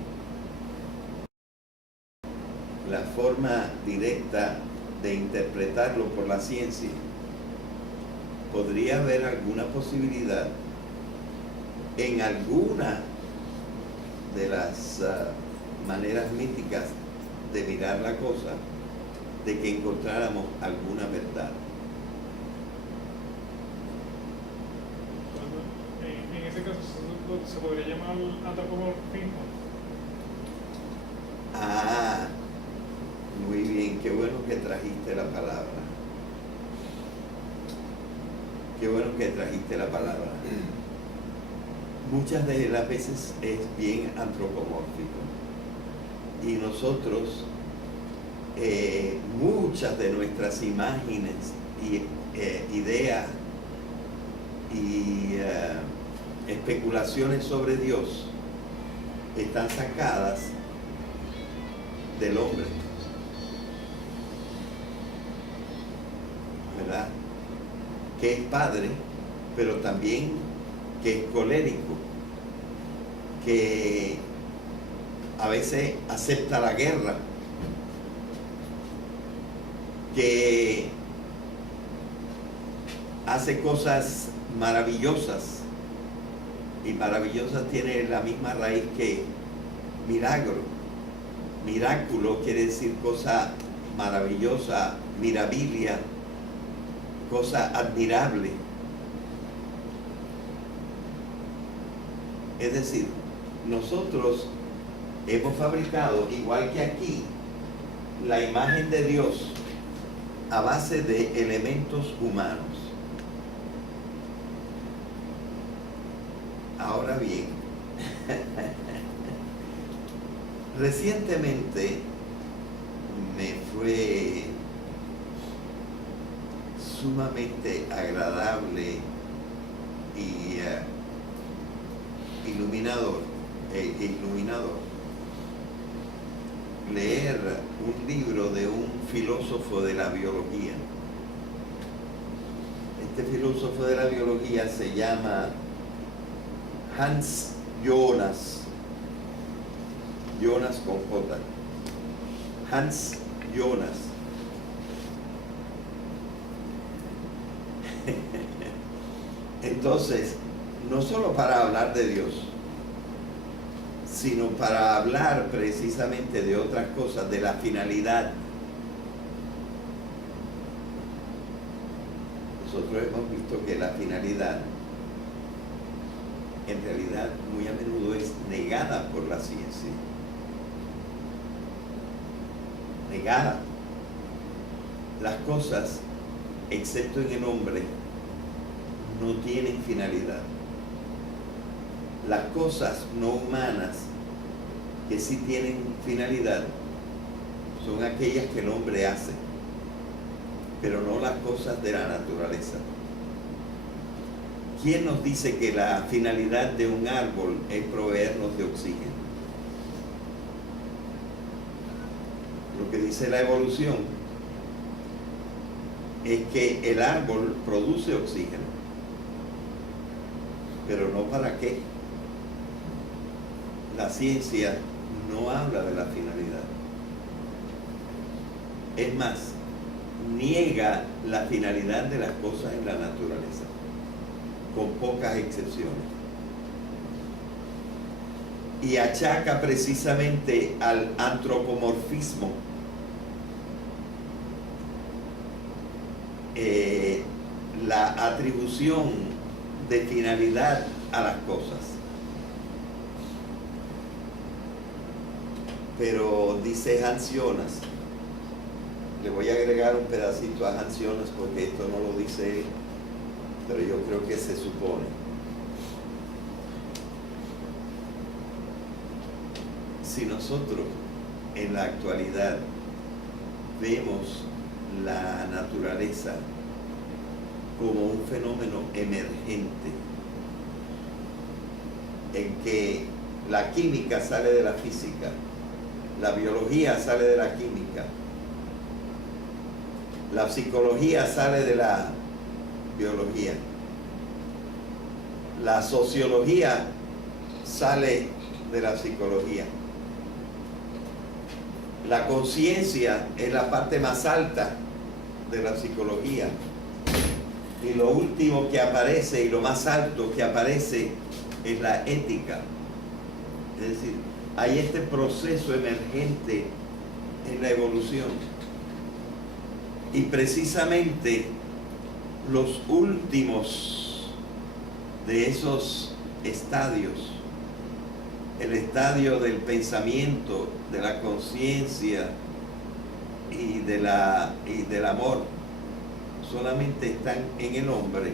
la forma directa de interpretarlo por la ciencia, podría haber alguna posibilidad en alguna de las maneras míticas de mirar la cosa, de que encontráramos alguna verdad. En ese caso se podría llamar antropomorfismo. Ah, muy bien, qué bueno que trajiste la palabra. Qué bueno que trajiste la palabra. Muchas de las veces es bien antropomórfico. Y nosotros, muchas de nuestras imágenes y ideas y especulaciones sobre Dios están sacadas del hombre, ¿verdad? Que es padre, pero también que es colérico, que a veces acepta la guerra, que hace cosas maravillosas, Y maravillosa tiene la misma raíz que milagro. Miraculo quiere decir cosa maravillosa, mirabilia, cosa admirable. Es decir, nosotros hemos fabricado, igual que aquí, la imagen de Dios a base de elementos humanos. Ahora bien, recientemente me fue sumamente agradable y iluminador leer un libro de un filósofo de la biología. Este filósofo de la biología se llama Hans Jonas con J. Hans Jonas. Entonces, no solo para hablar de Dios, sino para hablar precisamente de otras cosas, de la finalidad. Nosotros hemos visto que la finalidad en realidad muy a menudo es negada por la ciencia. Negada. Las cosas, excepto en el hombre, no tienen finalidad. Las cosas no humanas que sí tienen finalidad son aquellas que el hombre hace, pero no las cosas de la naturaleza. ¿Quién nos dice que la finalidad de un árbol es proveernos de oxígeno? Lo que dice la evolución es que el árbol produce oxígeno, pero no para qué. La ciencia no habla de la finalidad. Es más, niega la finalidad de las cosas en la naturaleza, con pocas excepciones. Y achaca precisamente al antropomorfismo la atribución de finalidad a las cosas. Pero dice Hans Jonas, le voy a agregar un pedacito a Hans Jonas porque esto no lo dice él, pero yo creo que se supone. Si nosotros en la actualidad vemos la naturaleza como un fenómeno emergente, en que la química sale de la física, la biología sale de la química, la psicología sale de la biología, la sociología sale de la psicología, la conciencia es la parte más alta de la psicología, y lo último que aparece y lo más alto que aparece es la ética. Es decir, hay este proceso emergente en la evolución, y precisamente los últimos de esos estadios, el estadio del pensamiento, de la conciencia y del amor, solamente están en el hombre.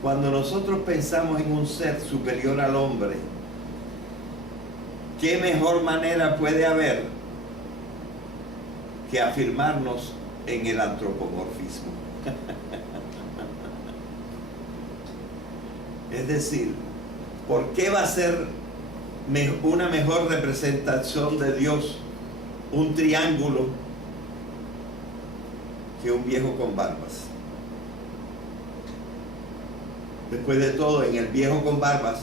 Cuando nosotros pensamos en un ser superior al hombre, ¿qué mejor manera puede haber que afirmarnos en el antropomorfismo? Es decir, ¿por qué va a ser una mejor representación de Dios un triángulo que un viejo con barbas? Después de todo, en el viejo con barbas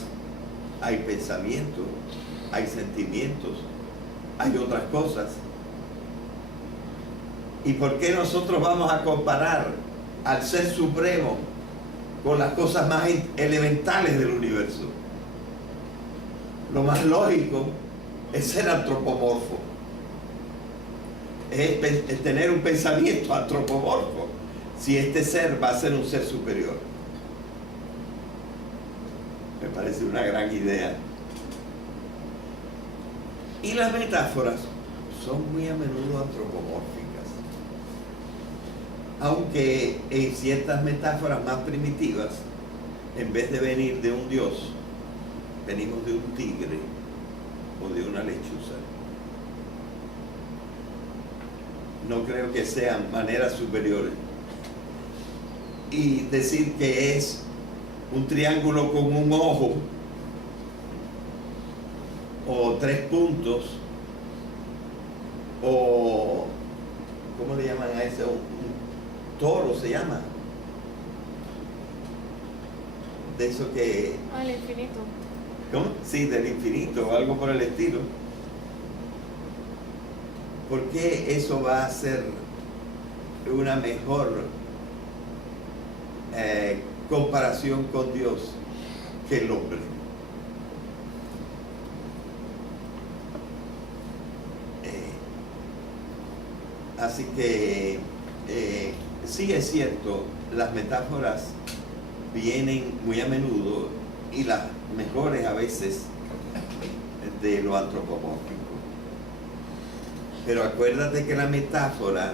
hay pensamientos, hay sentimientos, hay otras cosas. ¿Y por qué nosotros vamos a comparar al Ser Supremo con las cosas más elementales del universo. Lo más lógico es ser antropomorfo, es tener un pensamiento antropomorfo, si este ser va a ser un ser superior. Me parece una gran idea. Y las metáforas son muy a menudo antropomórficas, aunque en ciertas metáforas más primitivas, en vez de venir de un dios, venimos de un tigre o de una lechuza. No creo que sean maneras superiores. Y decir que es un triángulo con un ojo o 3 puntos, o ¿cómo le llaman a ese? Un toro se llama, de eso que... Al infinito. ¿Cómo? Sí, del infinito o algo por el estilo. ¿Por qué eso va a ser una mejor comparación con Dios que el hombre? Así que sí es cierto, las metáforas vienen muy a menudo, y las mejores a veces, de lo antropomórfico. Pero acuérdate que la metáfora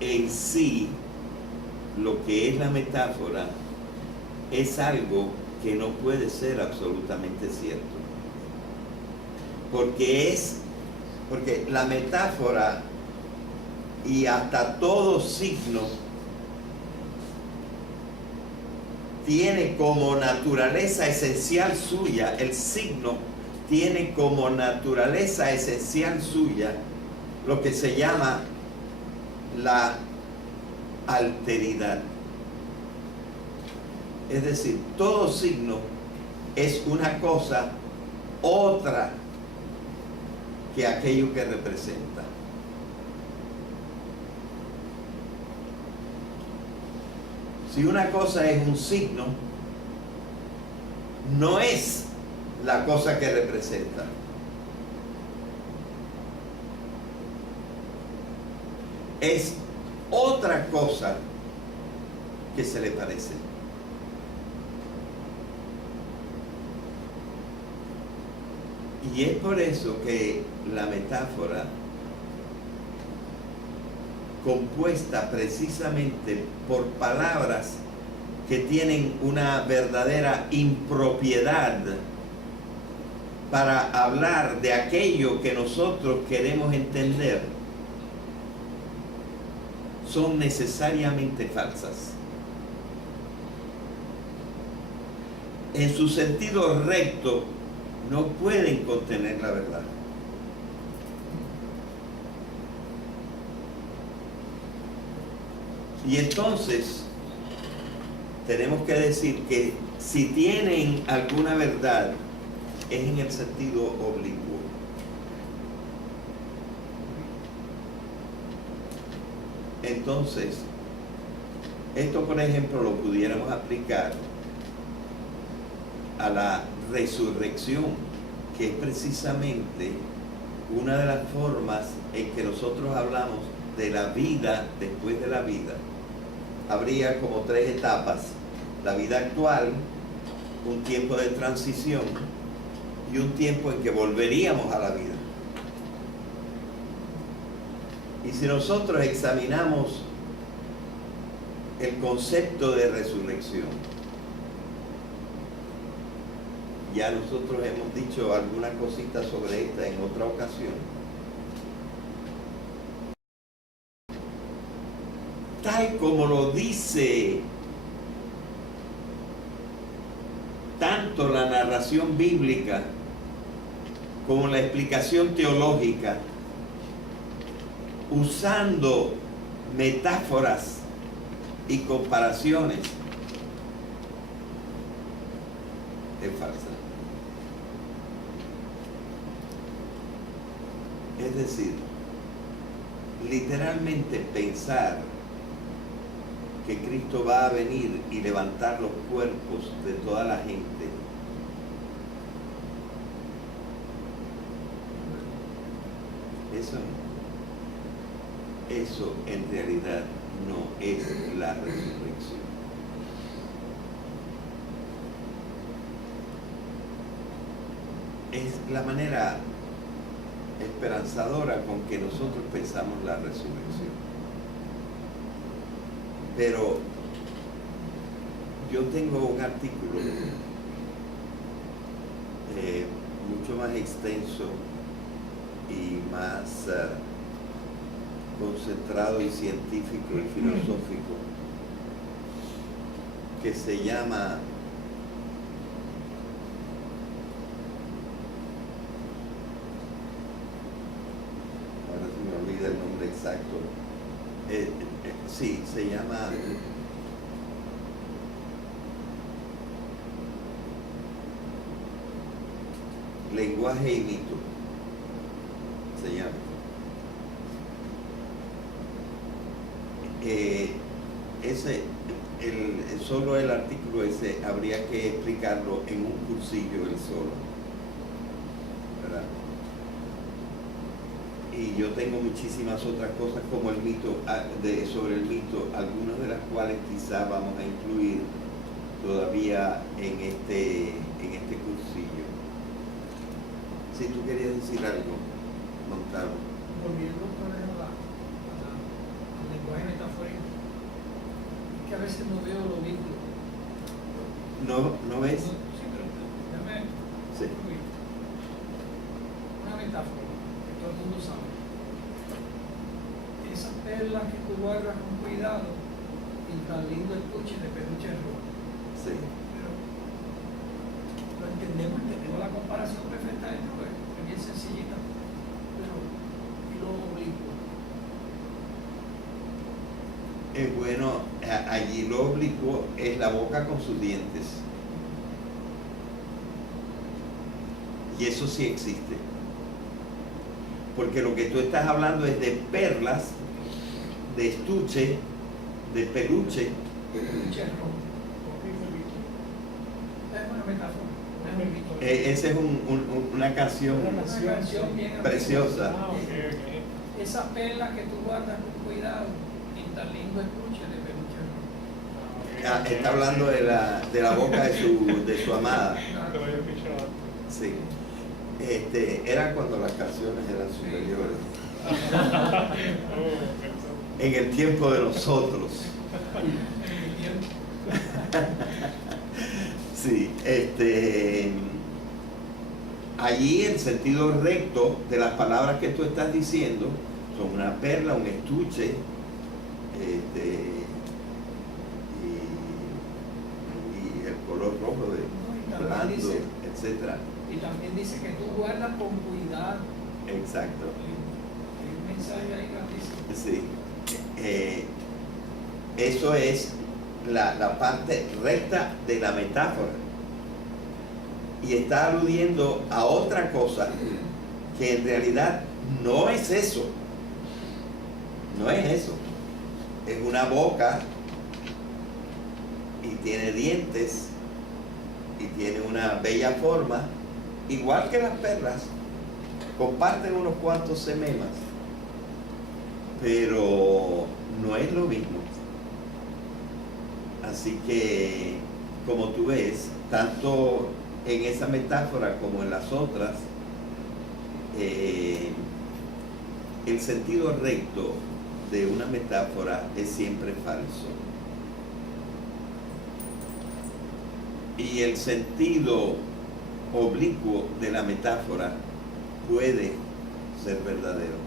en sí, lo que es la metáfora, es algo que no puede ser absolutamente cierto. Porque la metáfora y hasta todo signo tiene como naturaleza esencial suya, el signo tiene como naturaleza esencial suya lo que se llama la alteridad. Es decir, todo signo es una cosa otra que aquello que representa. Si una cosa es un signo, no es la cosa que representa. Es otra cosa que se le parece. Y es por eso que la metáfora, compuesta precisamente por palabras que tienen una verdadera impropiedad para hablar de aquello que nosotros queremos entender, son necesariamente falsas. En su sentido recto, no pueden contener la verdad. Y entonces tenemos que decir que si tienen alguna verdad, es en el sentido oblicuo. Entonces, esto por ejemplo lo pudiéramos aplicar a la resurrección, que es precisamente una de las formas en que nosotros hablamos de la vida después de la vida. Habría como 3 etapas: la vida actual, un tiempo de transición y un tiempo en que volveríamos a la vida. Y si nosotros examinamos el concepto de resurrección, ya nosotros hemos dicho alguna cosita sobre esta en otra ocasión. Tal como lo dice tanto la narración bíblica como la explicación teológica, usando metáforas y comparaciones, es falsa. Es decir, literalmente pensar que Cristo va a venir y levantar los cuerpos de toda la gente. Eso en realidad no es la resurrección. Es la manera esperanzadora con que nosotros pensamos la resurrección. Pero yo tengo un artículo mucho más extenso y más concentrado y científico y filosófico que se llama ahora se me olvida el nombre exacto, sí, se llama Lenguaje y mito, se llama. Solo el artículo ese habría que explicarlo en un cursillo el solo, ¿verdad? Y yo tengo muchísimas otras cosas como el mito, sobre el mito, algunas de las cuales quizá vamos a incluir todavía en este cursillo. Si tú querías decir algo, Montalvo. Volviendo al lenguaje metafórico, es que a veces no veo los vínculos. ¿No ves? Sí, pero déjame Sí. concluir. Una metáfora que todo el mundo sabe. Esas perlas que tú guardas con cuidado y tan lindo estuche de peluche rojo. Sí. Pero lo entendemos la comparación perfectamente, porque es bien sencillita, pero y lo oblicuo. Bueno, allí lo oblicuo es la boca con sus dientes. Y eso sí existe. Porque lo que tú estás hablando es de perlas, de estuche, de peluche. Peluche rojo. Es una metáfora. Esa es una canción Una canción bien preciosa. Ah, ok. Esas perlas que tú guardas con cuidado y tan lindo escuche de peluche rojo. Está hablando de la boca de su amada. Te lo había escuchado. Sí. Era cuando las canciones eran superiores. En el tiempo de nosotros. Sí, allí el sentido recto de las palabras que tú estás diciendo son una perla, un estuche, y el color rojo de blando, etcétera. Y también dice que tú guardas con cuidado. Exacto. Hay un mensaje ahí grandísimo. Sí. Eso es la parte recta de la metáfora. Y está aludiendo a otra cosa que en realidad no es eso. No es eso. Es una boca y tiene dientes y tiene una bella forma, igual que las perlas. Comparten unos cuantos sememas, pero no es lo mismo. Así que, como tú ves, tanto en esa metáfora como en las otras, el sentido recto de una metáfora es siempre falso. Y el sentido oblicuo de la metáfora puede ser verdadero.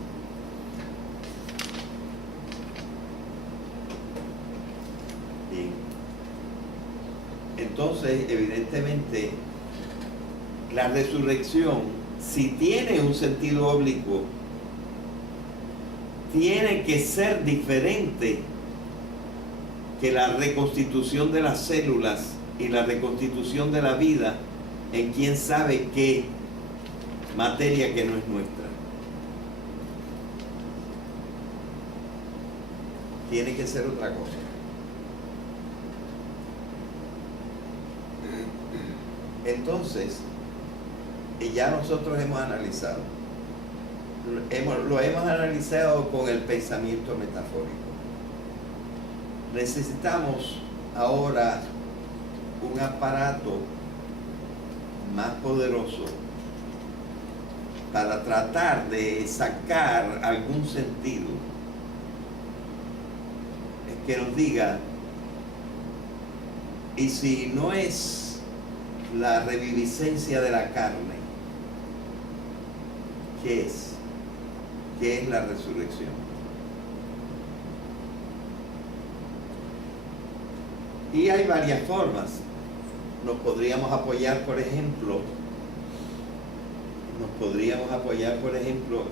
Bien. Entonces, evidentemente, la resurrección, si tiene un sentido oblicuo, tiene que ser diferente que la reconstitución de las células y la reconstitución de la vida en quién sabe qué materia que no es nuestra. Tiene que ser otra cosa. Entonces, ya nosotros hemos analizado. Lo hemos analizado con el pensamiento metafórico. Necesitamos ahora un aparato más poderoso para tratar de sacar algún sentido que nos diga, y si no es la reviviscencia de la carne, ¿qué es? ¿Qué es la resurrección? Y hay varias formas. Nos podríamos apoyar, por ejemplo,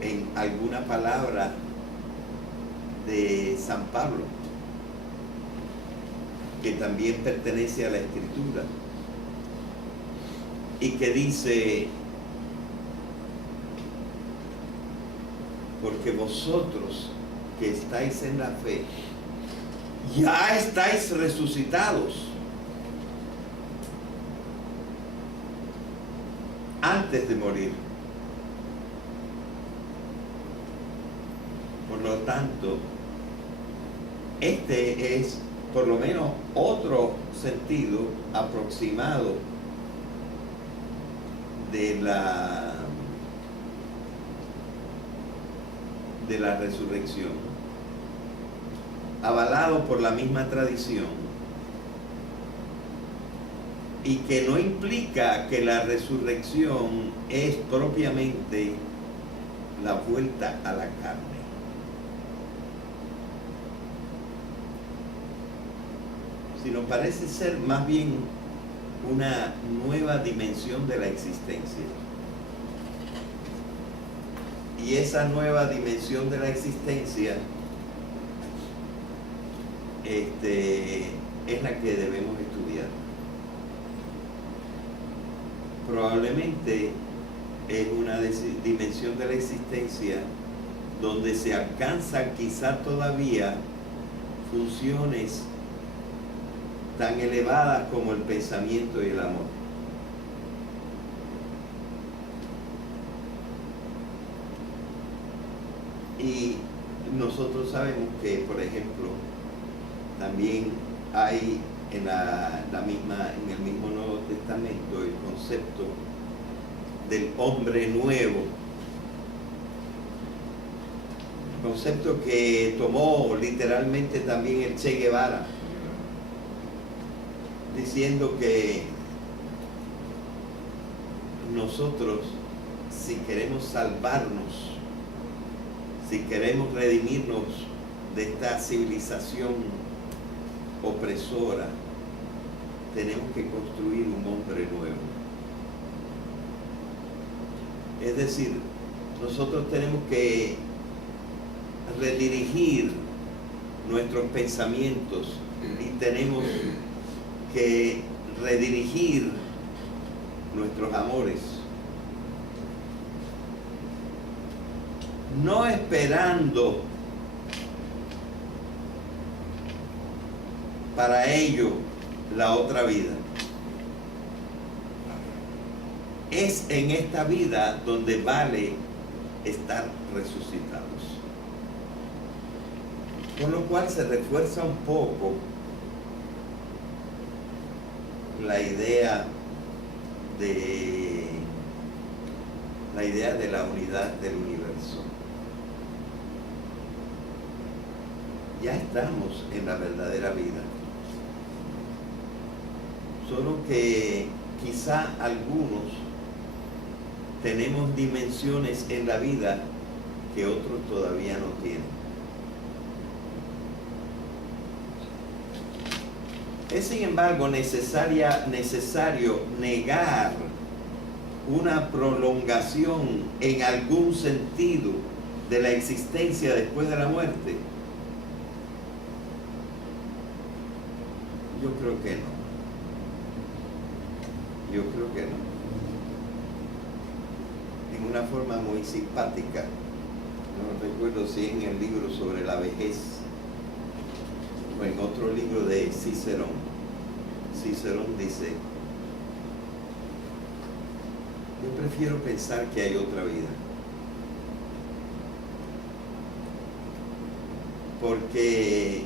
en alguna palabra de San Pablo, que también pertenece a la Escritura, y que dice: porque vosotros que estáis en la fe, ya estáis resucitados antes de morir. Por lo tanto, este es por lo menos otro sentido aproximado de la resurrección, avalado por la misma tradición, y que no implica que la resurrección es propiamente la vuelta a la carne. Sino parece ser más bien una nueva dimensión de la existencia. Y esa nueva dimensión de la existencia es la que debemos estudiar. Probablemente es una dimensión de la existencia donde se alcanza quizá todavía funciones tan elevadas como el pensamiento y el amor. Y nosotros sabemos que, por ejemplo, también hay en en el mismo Nuevo Testamento el concepto del hombre nuevo, concepto que tomó literalmente también el Che Guevara, diciendo que nosotros, si queremos salvarnos, si queremos redimirnos de esta civilización opresora, tenemos que construir un hombre nuevo. Es decir, nosotros tenemos que redirigir nuestros pensamientos y tenemos que redirigir nuestros amores, no esperando para ello la otra vida. Es en esta vida donde vale estar resucitados. Con lo cual se refuerza un poco la idea de la unidad del universo. Ya estamos en la verdadera vida, solo que quizá algunos tenemos dimensiones en la vida que otros todavía no tienen. Es sin embargo necesario negar una prolongación en algún sentido de la existencia después de la muerte. Yo creo que no. Yo creo que no. En una forma muy simpática, no recuerdo si en el libro sobre la vejez o en otro libro de Cicerón. Cicerón dice: Yo prefiero pensar que hay otra vida. Porque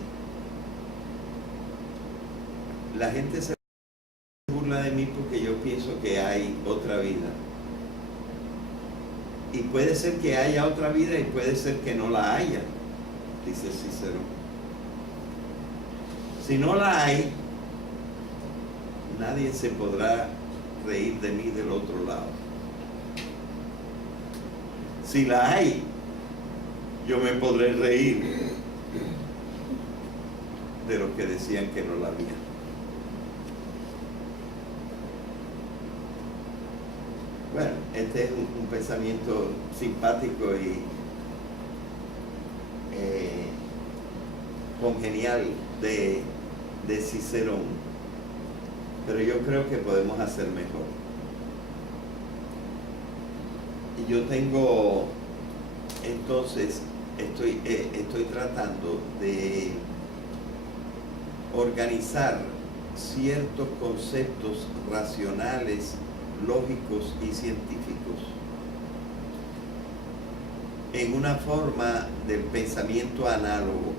la gente se burla de mí porque yo pienso que hay otra vida. Y puede ser que haya otra vida y puede ser que no la haya, dice Cícero. Si no la hay, nadie se podrá reír de mí del otro lado. Si la hay, yo me podré reír de los que decían que no la había. Bueno, este es un pensamiento simpático y congenial de Cicerón, pero yo creo que podemos hacer mejor. Y yo tengo, entonces, estoy tratando de organizar ciertos conceptos racionales, lógicos y científicos en una forma del pensamiento análogo.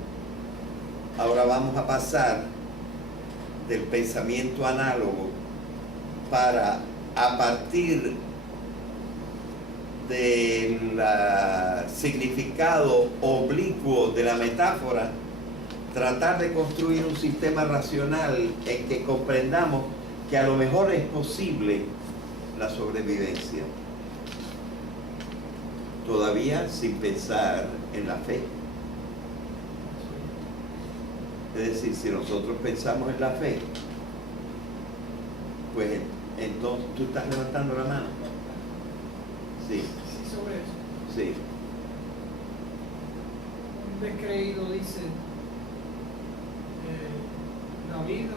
Ahora vamos a pasar del pensamiento análogo para, a partir del significado oblicuo de la metáfora, tratar de construir un sistema racional en que comprendamos que a lo mejor es posible la sobrevivencia, todavía sin pensar en la fe. Es decir, si nosotros pensamos en la fe, pues entonces tú estás levantando la mano. Sí. Sí, sobre eso. Sí. Un descreído dice la vida,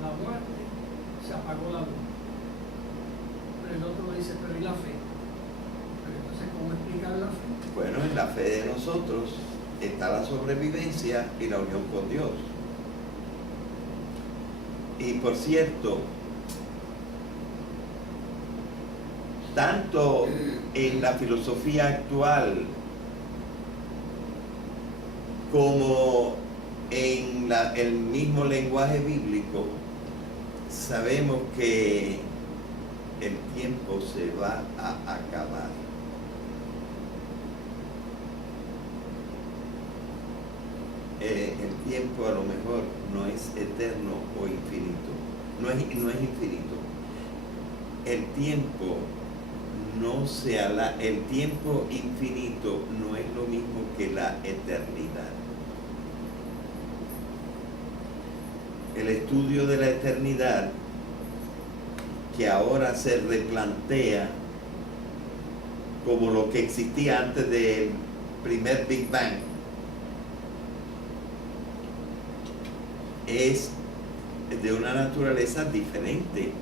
la muerte, se apagó la luz. Pero el otro dice, pero ¿y la fe? Pero entonces, ¿cómo explicar la fe? Bueno, en la fe de nosotros está la sobrevivencia y la unión con Dios. Y por cierto, tanto en la filosofía actual como en el mismo lenguaje bíblico, sabemos que el tiempo se va a acabar. El tiempo a lo mejor no es eterno o infinito, no es infinito. El tiempo el tiempo infinito no es lo mismo que la eternidad. El estudio de la eternidad, que ahora se replantea como lo que existía antes del primer Big Bang, es de una naturaleza diferente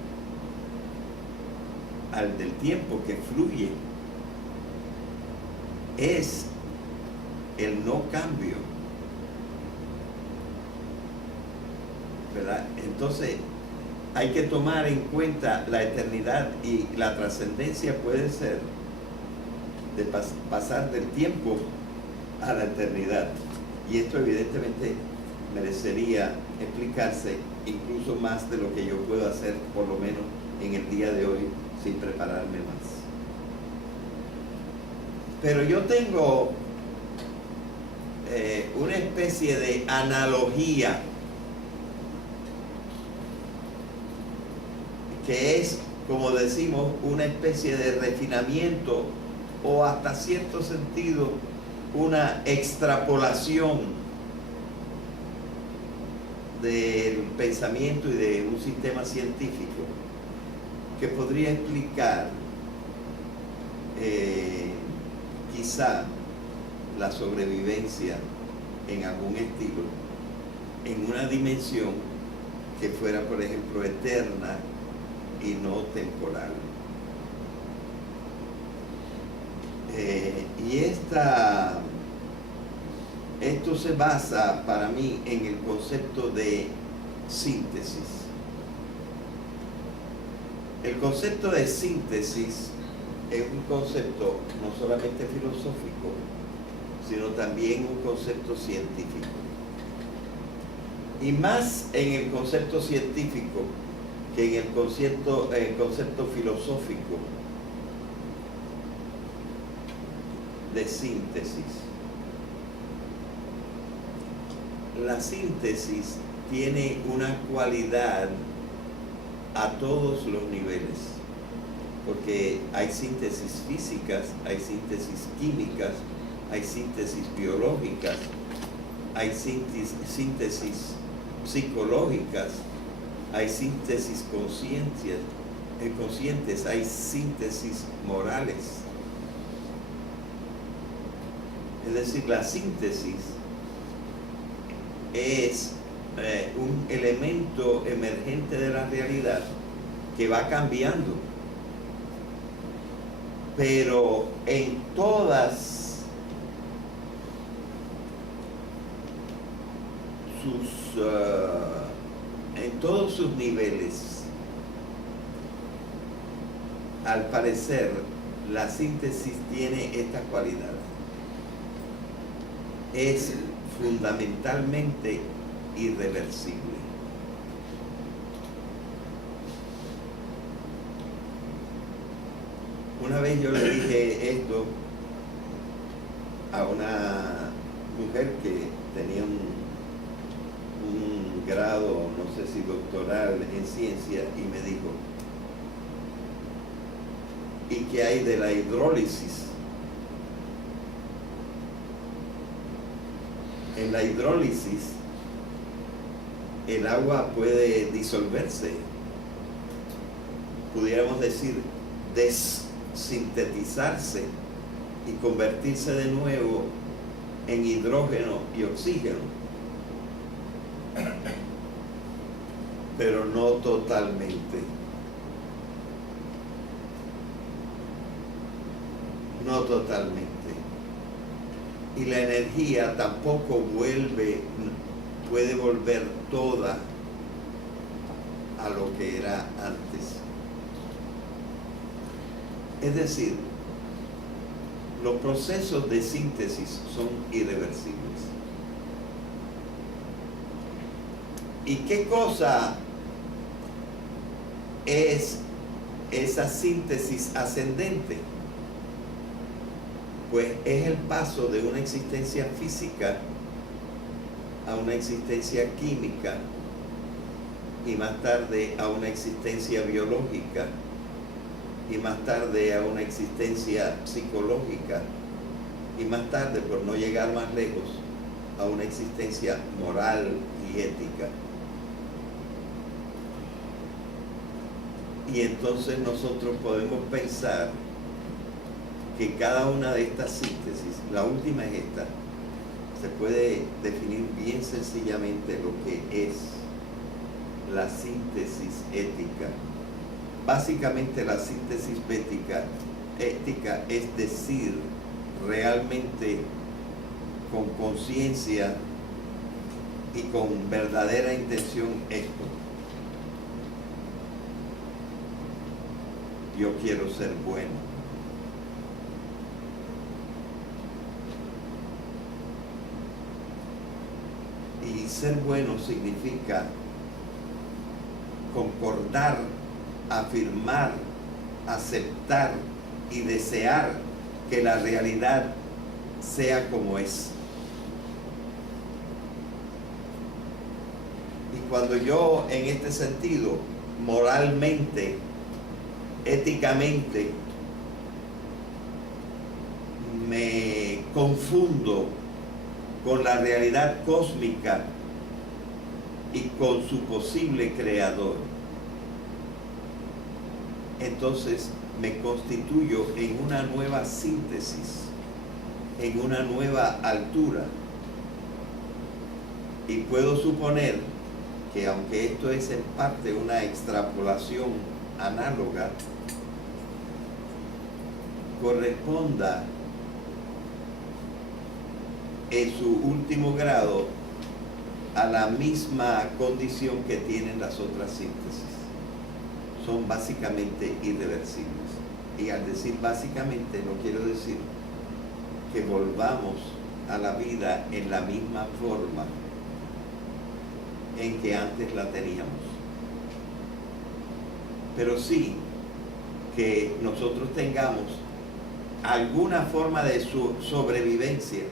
al del tiempo que fluye. Es el no cambio, ¿verdad? Entonces hay que tomar en cuenta la eternidad, y la trascendencia puede ser de pasar del tiempo a la eternidad, y esto evidentemente merecería explicarse incluso más de lo que yo puedo hacer, por lo menos en el día de hoy, sin prepararme más. Pero yo tengo una especie de analogía que es, como decimos, una especie de refinamiento, o hasta cierto sentido una extrapolación del pensamiento y de un sistema científico que podría explicar quizá la sobrevivencia en algún estilo, en una dimensión que fuera, por ejemplo, eterna y no temporal. Y esto se basa para mí en el concepto de síntesis. El concepto de síntesis es un concepto no solamente filosófico, sino también un concepto científico. Y más en el concepto científico que en el concepto filosófico de síntesis. La síntesis tiene una cualidad a todos los niveles, porque hay síntesis físicas, hay síntesis químicas, hay síntesis biológicas, hay síntesis psicológicas, hay síntesis conscientes, hay síntesis morales. Es decir, la síntesis es un elemento emergente de la realidad que va cambiando, pero en todos sus niveles, al parecer, la síntesis tiene esta cualidad. Es fundamentalmente irreversible. Una vez yo le dije esto a una mujer que tenía un grado, no sé si doctoral en ciencia, y me dijo, ¿y qué hay de la hidrólisis? En la hidrólisis el agua puede disolverse, pudiéramos decir desintetizarse y convertirse de nuevo en hidrógeno y oxígeno, pero no totalmente. No totalmente. Y la energía tampoco puede volver toda a lo que era antes. Es decir, los procesos de síntesis son irreversibles. ¿Y qué cosa es esa síntesis ascendente? Pues es el paso de una existencia física a una existencia química y más tarde a una existencia biológica y más tarde a una existencia psicológica y más tarde, por no llegar más lejos, a una existencia moral y ética. Y entonces nosotros podemos pensar que cada una de estas síntesis, la última es esta, se puede definir bien sencillamente lo que es la síntesis ética. Básicamente la síntesis ética es decir, realmente con conciencia y con verdadera intención esto. Yo quiero ser bueno. Y ser bueno significa concordar, afirmar, aceptar y desear que la realidad sea como es. Y cuando yo en este sentido, moralmente, éticamente, me confundo con la realidad cósmica y con su posible creador, entonces me constituyo en una nueva síntesis, en una nueva altura. Y puedo suponer que aunque esto es en parte una extrapolación análoga, corresponda en su último grado a la misma condición que tienen las otras síntesis. Son básicamente irreversibles. Y al decir básicamente no quiero decir que volvamos a la vida en la misma forma en que antes la teníamos. Pero sí que nosotros tengamos alguna forma de sobrevivencia.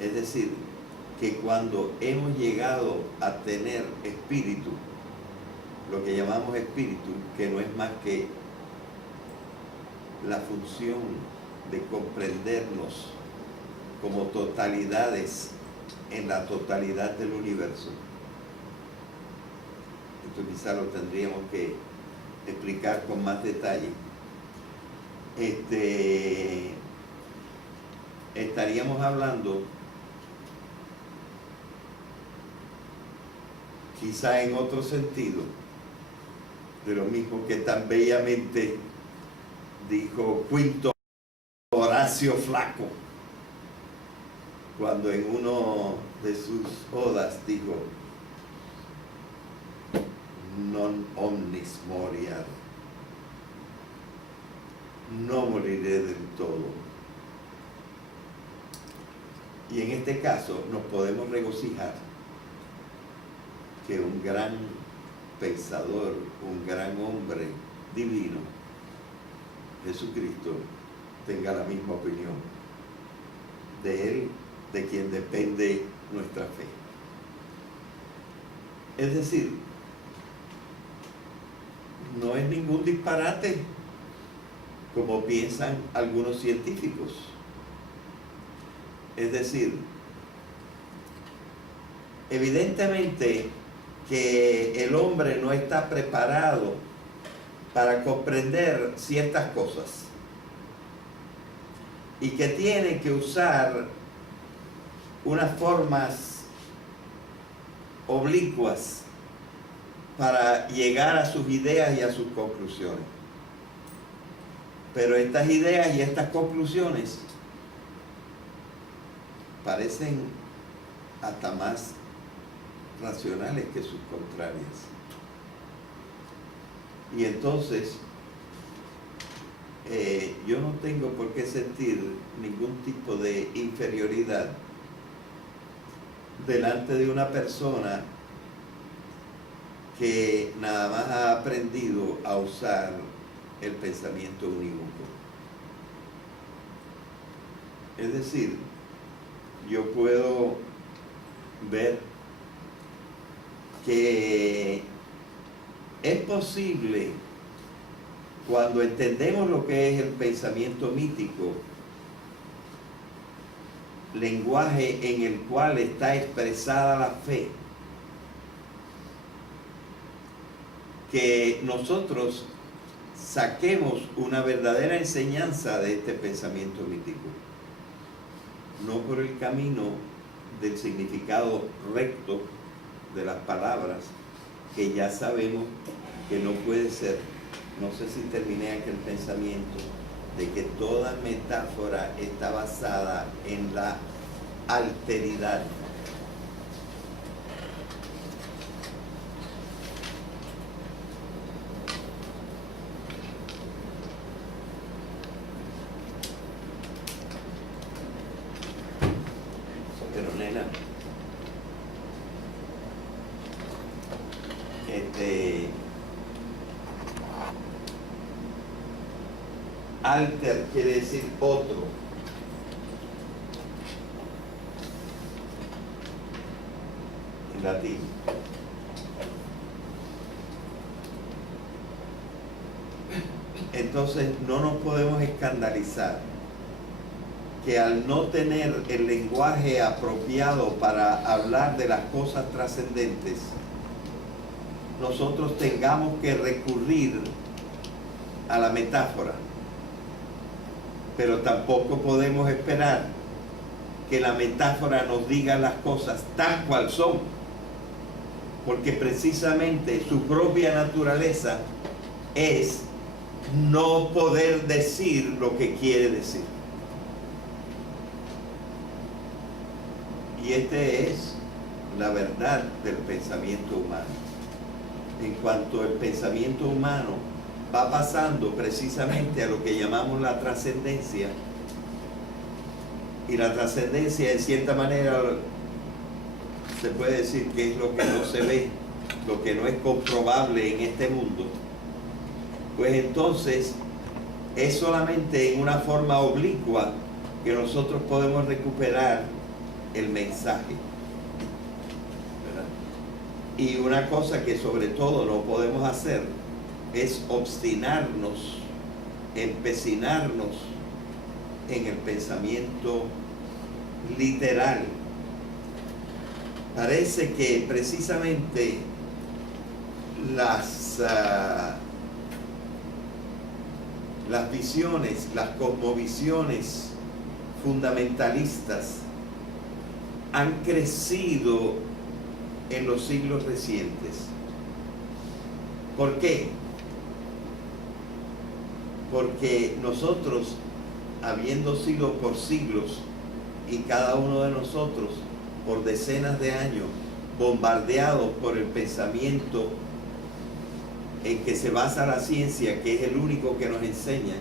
Es decir, que cuando hemos llegado a tener espíritu, lo que llamamos espíritu, que no es más que la función de comprendernos como totalidades en la totalidad del universo. Esto quizá lo tendríamos que explicar con más detalle. Estaríamos hablando quizá en otro sentido de lo mismo que tan bellamente dijo Quinto Horacio Flaco cuando en uno de sus odas dijo: non omnis moriar, no moriré del todo. Y en este caso nos podemos regocijar que un gran pensador, un gran hombre divino, Jesucristo, tenga la misma opinión. De Él, de quien depende nuestra fe. Es decir, no es ningún disparate como piensan algunos científicos. Es decir, evidentemente que el hombre no está preparado para comprender ciertas cosas y que tiene que usar unas formas oblicuas para llegar a sus ideas y a sus conclusiones. Pero estas ideas y estas conclusiones parecen hasta más racionales que sus contrarias. Y entonces, yo no tengo por qué sentir ningún tipo de inferioridad delante de una persona que nada más ha aprendido a usar el pensamiento unívoco. Es decir, yo puedo ver que es posible, cuando entendemos lo que es el pensamiento mítico, lenguaje en el cual está expresada la fe, que nosotros saquemos una verdadera enseñanza de este pensamiento mítico, no por el camino del significado recto de las palabras, que ya sabemos que no puede ser. No sé si terminé aquel pensamiento de que toda metáfora está basada en la alteridad. Pero nena, alter quiere decir otro. En latín. Entonces no nos podemos escandalizar que al no tener el lenguaje apropiado para hablar de las cosas trascendentes, nosotros tengamos que recurrir a la metáfora. Pero tampoco podemos esperar que la metáfora nos diga las cosas tal cual son, porque precisamente su propia naturaleza es no poder decir lo que quiere decir. Y esta es la verdad del pensamiento humano. En cuanto el pensamiento humano va pasando precisamente a lo que llamamos la trascendencia. Y la trascendencia, en cierta manera, se puede decir que es lo que no se ve, lo que no es comprobable en este mundo. Pues entonces es solamente en una forma oblicua que nosotros podemos recuperar el mensaje, ¿verdad? Y una cosa que sobre todo no podemos hacer es obstinarnos, empecinarnos en el pensamiento literal. Parece que precisamente las visiones, las cosmovisiones fundamentalistas han crecido en los siglos recientes. ¿Por qué? Porque nosotros, habiendo sido por siglos, y cada uno de nosotros por decenas de años bombardeados por el pensamiento en que se basa la ciencia, que es el único que nos enseña,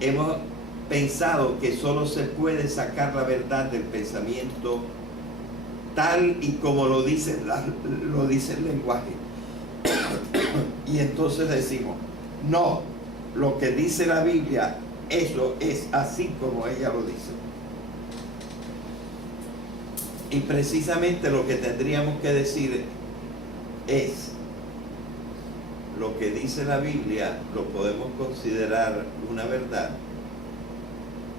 hemos pensado que solo se puede sacar la verdad del pensamiento tal y como lo dice el lenguaje. Y entonces decimos, no, lo que dice la Biblia, eso es así como ella lo dice. Y precisamente lo que tendríamos que decir es, lo que dice la Biblia lo podemos considerar una verdad,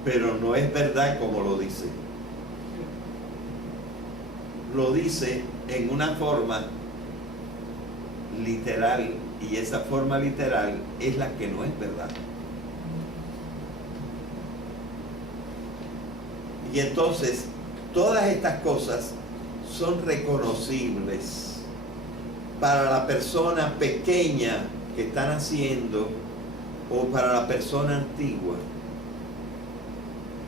pero no es verdad como lo dice. Lo dice en una forma literal, y esa forma literal es la que no es verdad. Y entonces, todas estas cosas son reconocibles para la persona pequeña que está naciendo o para la persona antigua.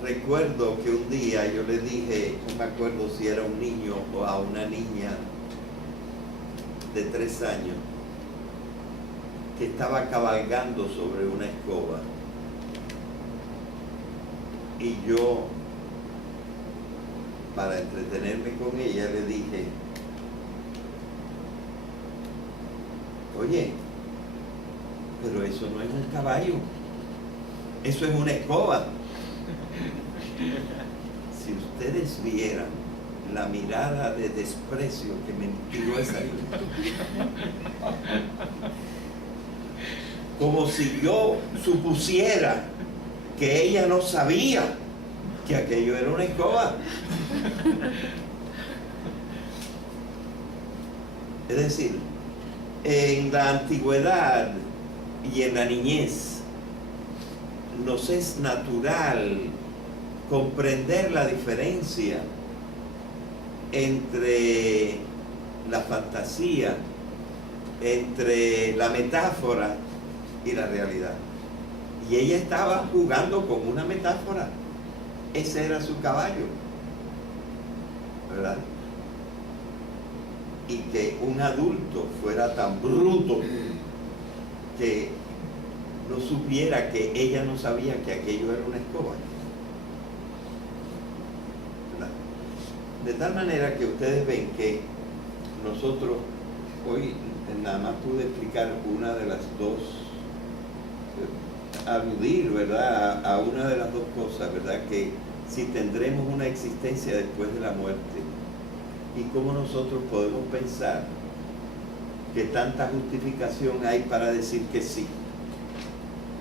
Recuerdo que un día yo le dije, no me acuerdo si era un niño o a una niña de 3 años, que estaba cabalgando sobre una escoba. Y yo, para entretenerme con ella, le dije, oye, pero eso no es un caballo, eso es una escoba. Si ustedes vieran la mirada de desprecio que me tiró esa niña, como si yo supusiera que ella no sabía que aquello era una escoba. Es decir, en la antigüedad y en la niñez nos es natural comprender la diferencia entre la fantasía, entre la metáfora y la realidad. Y ella estaba jugando con una metáfora. Ese era su caballo, ¿verdad? Y que un adulto fuera tan bruto que no supiera que ella no sabía que aquello era una escoba, ¿verdad? De tal manera que ustedes ven que nosotros hoy nada más pude explicar una de las dos, aludir, ¿verdad?, a una de las dos cosas, ¿verdad?, que si tendremos una existencia después de la muerte, y cómo nosotros podemos pensar que tanta justificación hay para decir que sí,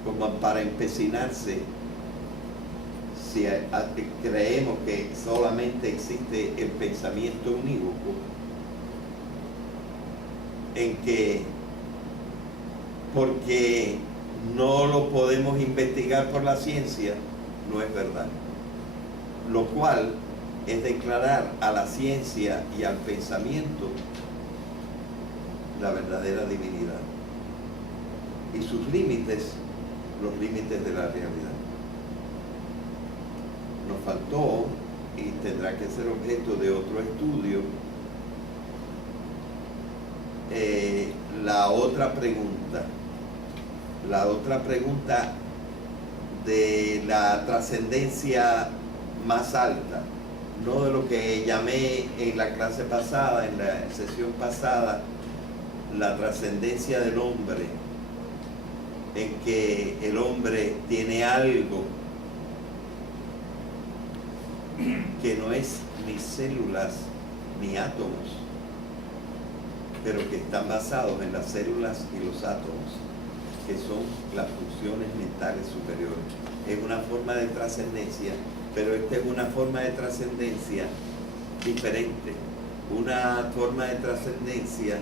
como para empecinarse si creemos que solamente existe el pensamiento unívoco, en que porque no lo podemos investigar por la ciencia, no es verdad. Lo cual es declarar a la ciencia y al pensamiento la verdadera divinidad y sus límites, los límites de la realidad. Nos faltó, y tendrá que ser objeto de otro estudio, la otra pregunta de la trascendencia más alta, no de lo que llamé en la clase pasada, en la sesión pasada, la trascendencia del hombre, en que el hombre tiene algo que no es ni células ni átomos, pero que están basados en las células y los átomos, que son las funciones mentales superiores. Es una forma de trascendencia, pero esta es una forma de trascendencia diferente, una forma de trascendencia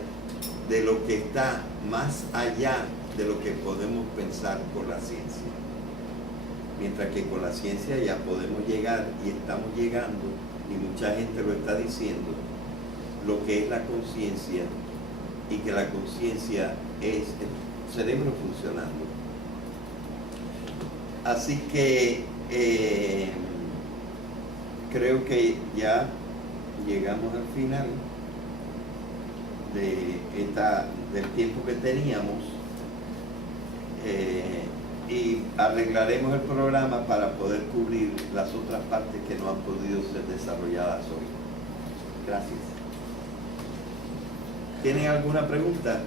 de lo que está más allá de lo que podemos pensar con la ciencia. Mientras que con la ciencia ya podemos llegar y estamos llegando, y mucha gente lo está diciendo, lo que es la conciencia, y que la conciencia es el cerebro funcionando. Así que creo que ya llegamos al final del tiempo que teníamos, y arreglaremos el programa para poder cubrir las otras partes que no han podido ser desarrolladas hoy. Gracias. ¿Tienen alguna pregunta?